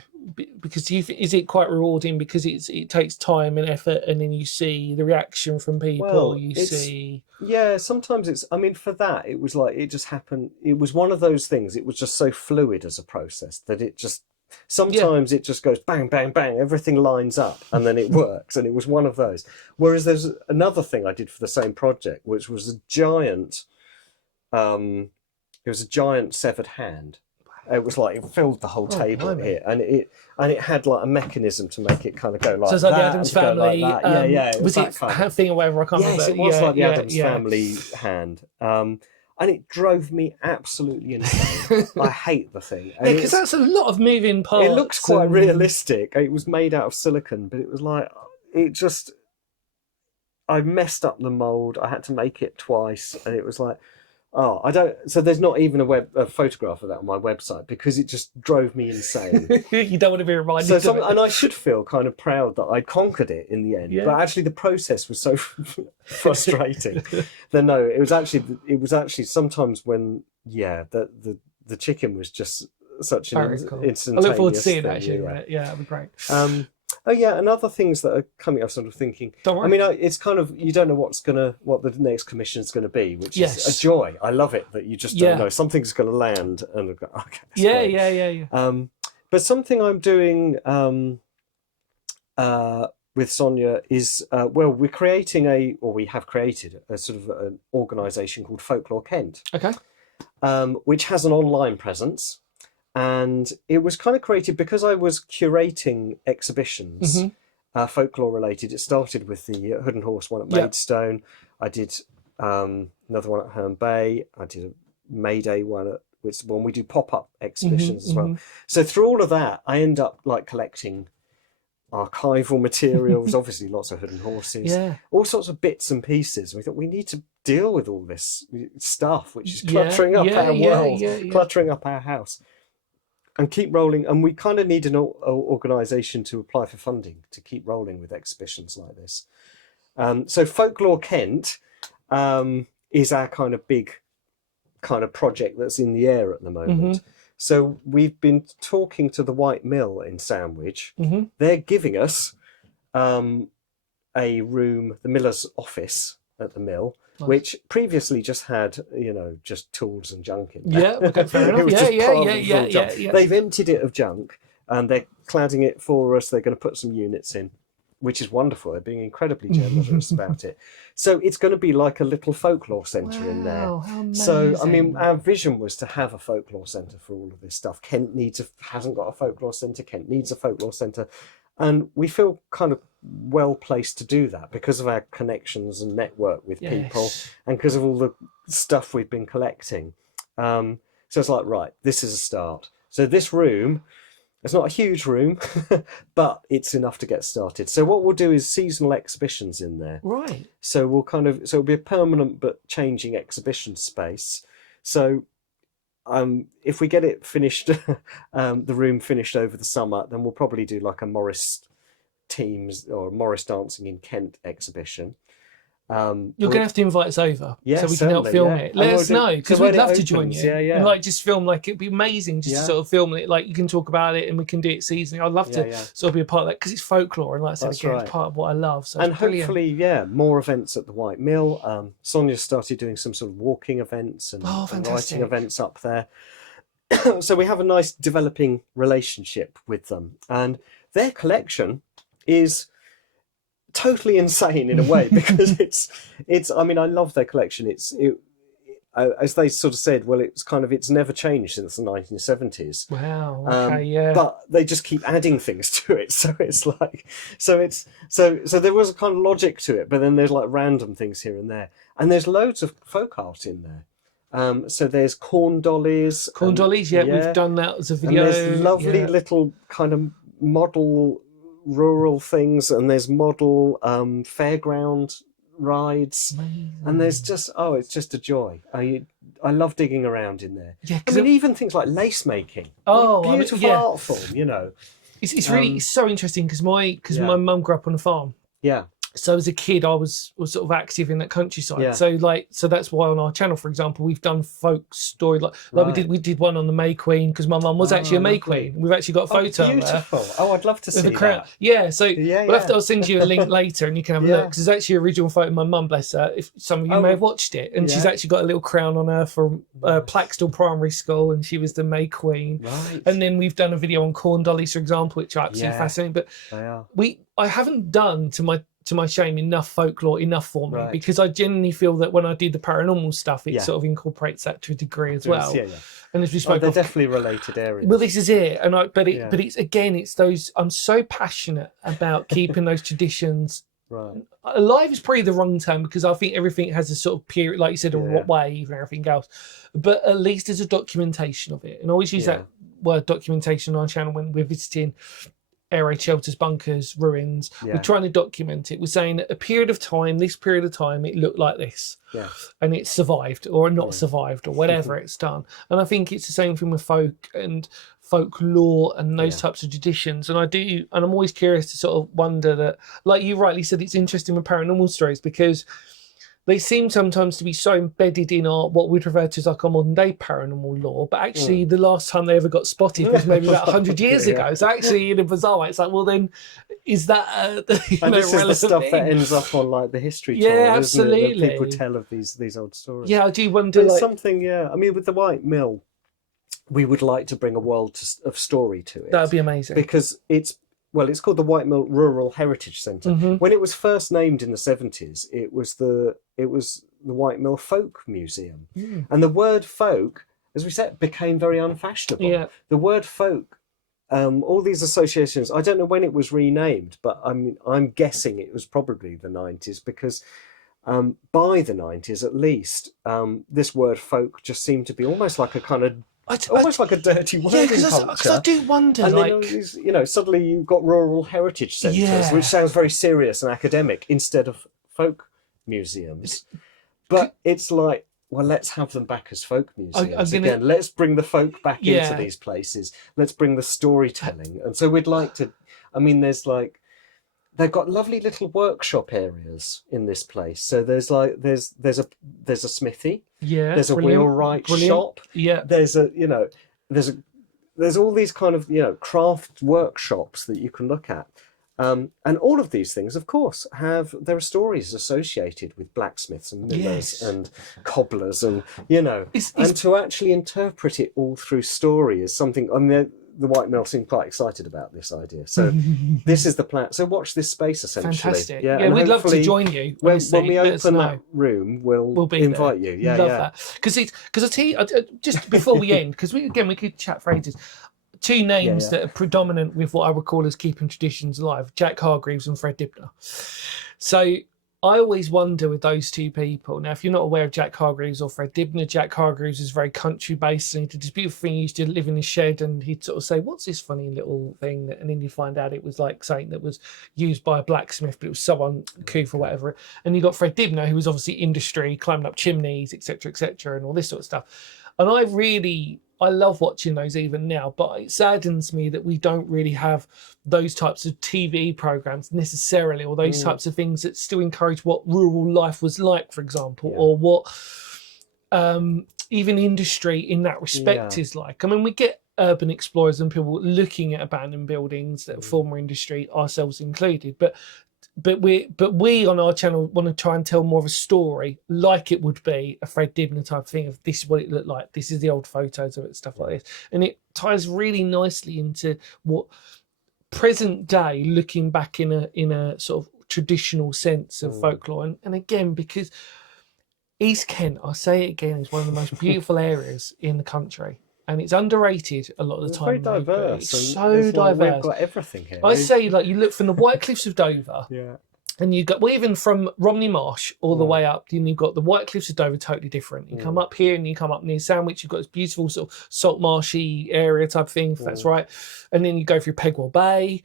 because is it quite rewarding because it takes time and effort, and then you see the reaction from people. Well, you see, yeah. Sometimes it's. I mean, for that, it was like it just happened. It was one of those things. It was just so fluid as a process that it just. Sometimes it just goes bang, bang, bang. Everything lines up, and then it works. And it was one of those. Whereas there's another thing I did for the same project, which was a giant. It was a giant severed hand. It was like it filled the whole table here, and it had like a mechanism to make it kind of go like so it's like that, the Addams and go Family. like that. Yeah, was that it kind of thing or whatever? I can't yes, remember. it was like the Addams Family hand. and it drove me absolutely insane. I hate the thing. And Yeah, because that's a lot of moving parts. it looks quite realistic. It was made out of silicon, but it was like, I messed up the mold. I had to make it twice, and it was like, oh, I don't. So there's not even a photograph of that on my website because it just drove me insane. You don't want to be reminded. So and I should feel kind of proud that I conquered it in the end. Yeah. But actually, the process was so frustrating. Then no, it was actually sometimes when the chicken was just such an instantaneous. I look forward to seeing that. Yeah, that'd be great. Oh yeah, and other things that are coming up. Sort of thinking. Don't worry. I mean, it's kind of you don't know what the next commission is going to be, which is a joy. I love it that you just don't know something's going to land, and go, okay. Yeah. But something I'm doing with Sonia is we have created a sort of an organisation called Folklore Kent. Okay. Which has an online presence. And it was kind of created because I was curating exhibitions, folklore related. It started with the Hood and Horse one at Maidstone. I did another one at Herne Bay. I did a May Day one when we do pop-up exhibitions as well. So through all of that, I end up like collecting archival materials, obviously lots of Hood and Horses, all sorts of bits and pieces. We thought we need to deal with all this stuff, which is cluttering up our world, cluttering up our house. And keep rolling, and we kind of need an organisation to apply for funding to keep rolling with exhibitions like this. So Folklore Kent is our kind of big kind of project that's in the air at the moment. So we've been talking to the White Mill in Sandwich. They're giving us a room, the miller's office at the mill, which previously just had, just tools and junk in there. Yeah, okay, fair enough. Yeah. They've emptied it of junk and they're cladding it for us. They're going to put some units in, which is wonderful. They're being incredibly generous about it. So it's going to be like a little folklore centre in there. How amazing. So, I mean, our vision was to have a folklore centre for all of this stuff. Kent hasn't got a folklore centre. Kent needs a folklore centre. And we feel kind of well placed to do that because of our connections and network with people and because of all the stuff we've been collecting. So it's like, right, this is a start. So this room, it's not a huge room, but it's enough to get started. So what we'll do is seasonal exhibitions in there. Right. So it'll be a permanent but changing exhibition space. So if we get it finished, the room finished over the summer, then we'll probably do like a Morris Teams or Morris Dancing in Kent exhibition. You're going to have to invite us over so we can help film it. Let us know, because we'd love to join you. Yeah. And just film, it'd be amazing just to sort of film it. You can talk about it and we can do it seasonally. I'd love to sort of be a part of that because it's folklore and it's part of what I love. So hopefully, more events at the White Mill. Sonia started doing some sort of walking events and writing events up there. So we have a nice developing relationship with them, and their collection is totally insane in a way because it's I mean, I love their collection. As they sort of said, well, it's never changed since the 1970s. Wow. Okay, but they just keep adding things to it, so it's like so there was a kind of logic to it, but then there's like random things here and there, and there's loads of folk art in there. So there's corn dollies. We've done that as a video. And there's lovely little kind of model rural things, and there's model fairground rides. Amazing. And there's just it's just a joy. I love digging around in there. Yeah, I mean, even things like lace making. Beautiful art form, It's really so interesting because my mum grew up on a farm. Yeah. So as a kid, I was sort of active in that countryside. Yeah. So that's why on our channel, for example, we've done folk story. We did one on the May Queen because my mum was actually a May Queen. We've actually got a photo. Beautiful. There. I'd love to see that. Yeah. So I'll send you a link later and you can have a look because it's actually an original photo of my mum, bless her. If some of you may have watched it, and she's actually got a little crown on her from Plaxtall Primary School, and she was the May Queen. Right. And then we've done a video on corn dollies, for example, which are absolutely fascinating. But I haven't done to my shame enough folklore for me because I genuinely feel that when I did the paranormal stuff it sort of incorporates that to a degree as well. And as we spoke they're definitely related areas. Well, this is it, but it's those. I'm so passionate about keeping those traditions Right. Alive is probably the wrong term, because I think everything has a sort of period, like you said, a wave and everything else. But at least there's a documentation of it. And I always use that word documentation on our channel when we're visiting air raid shelters, bunkers, ruins. We're trying to document it. We're saying that a period of time, this period of time, it looked like this. Yeah. And it survived or not survived or whatever it's done. And I think it's the same thing with folk and folklore and those types of traditions. And I'm always curious to sort of wonder that, like you rightly said, it's interesting with paranormal stories, because they seem sometimes to be so embedded in our what we'd refer to as like our modern day paranormal lore, but actually the last time they ever got spotted was maybe about 100 years ago. So actually, in a bizarre way, it's like, well, then is that and this is the stuff that ends up on like the history channel, absolutely, isn't it? That people tell of these old stories. I do wonder. But something, I mean, with the White Mill, we would like to bring a world of story to it. That'd be amazing, because it's called the White Mill Rural Heritage Centre. When it was first named in the 70s, it was the White Mill Folk Museum. And the word folk, as we said, became very unfashionable. The word folk, all these associations, I don't know when it was renamed, but I'm guessing it was probably the 90s, because by the 90s at least, this word folk just seemed to be almost like a kind of almost like a dirty word. Because I do wonder, and like, then these, suddenly you've got rural heritage centres, which sounds very serious and academic, instead of folk museums. But it's like, well, let's have them back as folk museums again. Let's bring the folk back into these places. Let's bring the storytelling. And so we'd like to. I mean, they've got lovely little workshop areas in this place. So there's a smithy. There's a wheelwright shop. There's all these kind of craft workshops that you can look at. And all of these things, of course, there are stories associated with blacksmiths and millers and cobblers, and and to actually interpret it all through story is something. I mean, the White Mill seemed quite excited about this idea. So this is the plan. So watch this space, essentially. Fantastic. Yeah, we'd love to join you. When we open that room, we'll invite you. Yeah, love that. Because I tell you, just before we end, because we could chat for ages. Two names that are predominant with what I would call as keeping traditions alive: Jack Hargreaves and Fred Dibner. So I always wonder with those two people. Now, if you're not aware of Jack Hargreaves or Fred Dibner, Jack Hargreaves is very country based, and he did this beautiful thing. He used to live in his shed, and he'd sort of say, "What's this funny little thing?" And then you find out it was like something that was used by a blacksmith, but it was so uncouth or whatever. And you got Fred Dibner, who was obviously industry, climbing up chimneys, etc., and all this sort of stuff. And I love watching those even now, but it saddens me that we don't really have those types of TV programs necessarily, or those types of things that still encourage what rural life was like, for example, or what even industry in that respect is like. I mean, we get urban explorers and people looking at abandoned buildings that are former industry, ourselves included, but we on our channel want to try and tell more of a story, like it would be a Fred Dibner type thing of this is what it looked like, this is the old photos of it, stuff like this. And it ties really nicely into what present day, looking back in a sort of traditional sense of folklore. And again, because East Kent, I'll say it again, is one of the most beautiful areas in the country. And it's underrated a lot of the time. It's very diverse. It's so diverse. Like we've got everything here. I say, like, you look from the White Cliffs of Dover, and you got, well, even from Romney Marsh all the way up, and you've got the White Cliffs of Dover, totally different. You come up here and you come up near Sandwich, you've got this beautiful sort of salt marshy area type thing, if that's right. And then you go through Pegwell Bay,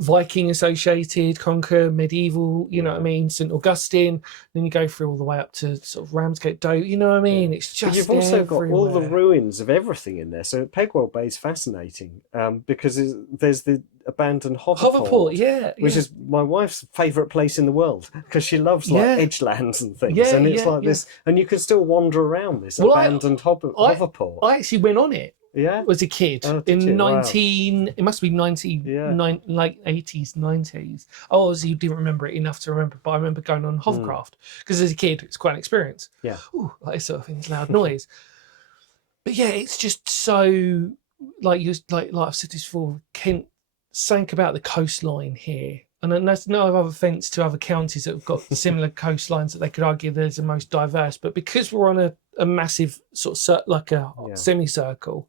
Viking associated, Conquer, medieval, you know what I mean, St Augustine. Then you go through all the way up to sort of Ramsgate, Dover, you know what I mean? It's just, but you've also got all the ruins of everything in there. So Pegwell Bay is fascinating because there's the abandoned hoverport, which is my wife's favourite place in the world, because she loves like edgelands and things, and it's like this, and you can still wander around this abandoned hoverport. I actually went on it. Was a kid in 19. Wow. It must be 99, like 80s, 90s. Oh, obviously you didn't remember it enough to remember, but I remember going on hovercraft because as a kid it's quite an experience. Ooh, like this sort of thing, loud noise. But yeah, it's just so like I've said this before. Kent, something about the coastline here. And that's no other offence to other counties that have got similar coastlines that they could argue they're the most diverse. But because we're on a massive sort of like a semicircle,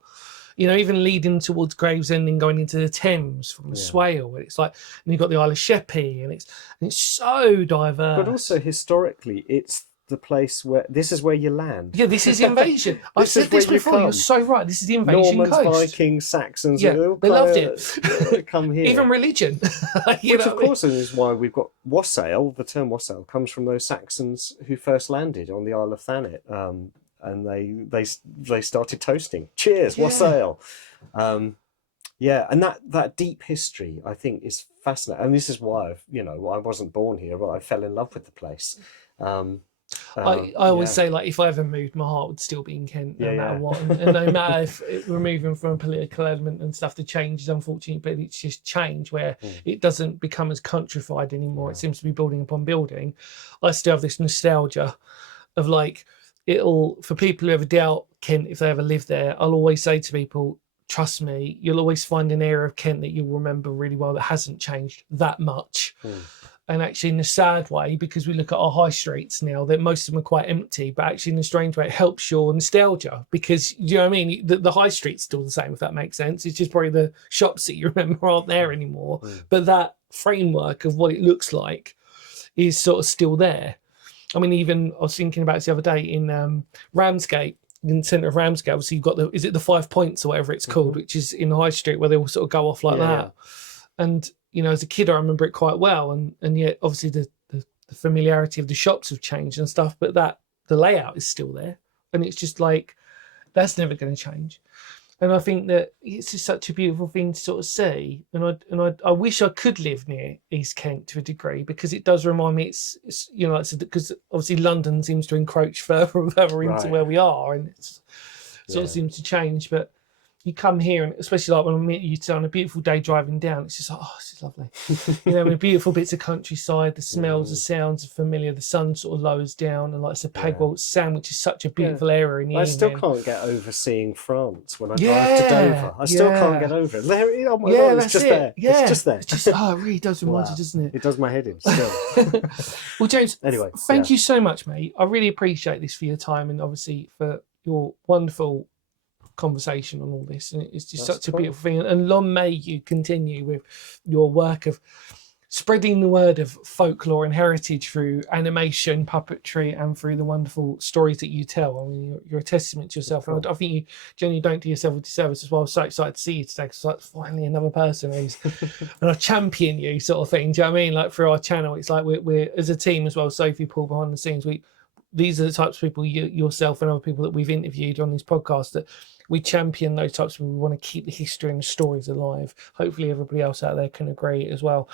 you know, even leading towards Gravesend and going into the Thames from the Yeah. Swale. It's like, and you've got the Isle of Sheppey, and it's so diverse. But also historically, it's the place where this is where you land. Yeah, this is invasion. I've This is said this where you before. You're come. so right. This is the invasion Normans, coast. Vikings, Saxons, Yeah, all they loved it. Come here. Even religion. You Which, know of what I mean? course, is why we've got wassail. The term wassail comes from those Saxons who first landed on the Isle of Thanet, and they started toasting. Cheers, Yeah. wassail. Yeah, and that deep history, I think, is fascinating. And this is why I wasn't born here, but I fell in love with the place. I always say, like, if I ever moved, my heart would still be in Kent, no matter what. And no matter if we're moving from a political element and stuff, the change is unfortunate, but it's just change where it doesn't become as countrified anymore. It seems to be building upon building. I still have this nostalgia of, like, for people who ever doubt Kent, if they ever live there, I'll always say to people, trust me, you'll always find an area of Kent that you'll remember really well that hasn't changed that much. And actually, in a sad way, because we look at our high streets now, that most of them are quite empty, but actually in a strange way, it helps your nostalgia because, you know what I mean? The high street's still the same, if that makes sense. It's just probably the shops that you remember aren't there anymore. But that framework of what it looks like is sort of still there. I mean, even I was thinking about this the other day in Ramsgate, in the centre of Ramsgate, obviously you've got is it the 5 Points or whatever it's called, which is in the high street where they all sort of go off like that. And, you know, as a kid, I remember it quite well. And yet, obviously, the familiarity of the shops have changed and stuff, but the layout is still there. And it's just like, that's never going to change. And I think that it's just such a beautiful thing to sort of see. And I wish I could live near East Kent to a degree, because it does remind me, it's you know, because obviously London seems to encroach further and further into where we are, and it sort of seems to change. But you come here, and especially like when I meet you on a beautiful day driving down, it's just like, oh, this is lovely. You know, with beautiful bits of countryside, the smells, the sounds are familiar, the sun sort of lowers down, and like it's a Pegwell Sandwich is such a beautiful area in the evening. I still can't get over seeing France when I drive to Dover. I still can't get over it. There, it's just there. Yeah. It's just there. It's just, oh, it really does remind you, doesn't it? It does my head in still. Well, James, anyway, thank you so much, mate. I really appreciate this for your time and obviously for your wonderful conversation on all this, and it's just such a beautiful thing, and long may you continue with your work of spreading the word of folklore and heritage through animation, puppetry, and through the wonderful stories that you tell. I mean, you're a testament to yourself, and I think you genuinely don't do yourself a disservice as well. I'm so excited to see you today, because it's like finally another person who's and I champion you, sort of thing. Do you know what I mean? Like through our channel, it's like we're as a team as well. Sophie, Paul, behind the scenes, these are the types of people, yourself and other people that we've interviewed on this podcast, that we champion those types of people. We want to keep the history and the stories alive. Hopefully everybody else out there can agree as well.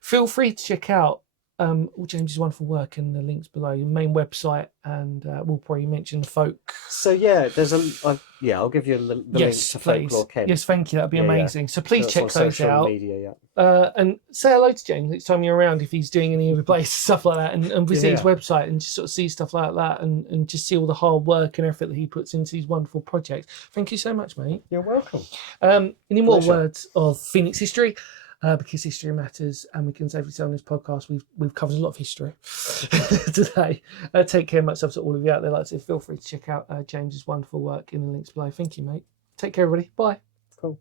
Feel free to check out all James's wonderful work in the links below, your main website, and we'll probably mention folk. So yeah, there's I'll give you the link to Folklore Kent. Yes, thank you. That'd be amazing. So please check those out. Media, and say hello to James next time you're around, if he's doing any other place, stuff like that, and visit his website and just sort of see stuff like that, and just see all the hard work and effort that he puts into these wonderful projects. Thank you so much, mate. You're welcome. Any more words of Phoenix history? Because history matters, and we can safely say on this podcast we've covered a lot of history today. Take care, much love to all of you out there. Like I said, feel free to check out James's wonderful work in the links below. Thank you, mate. Take care, everybody. Bye. Cool.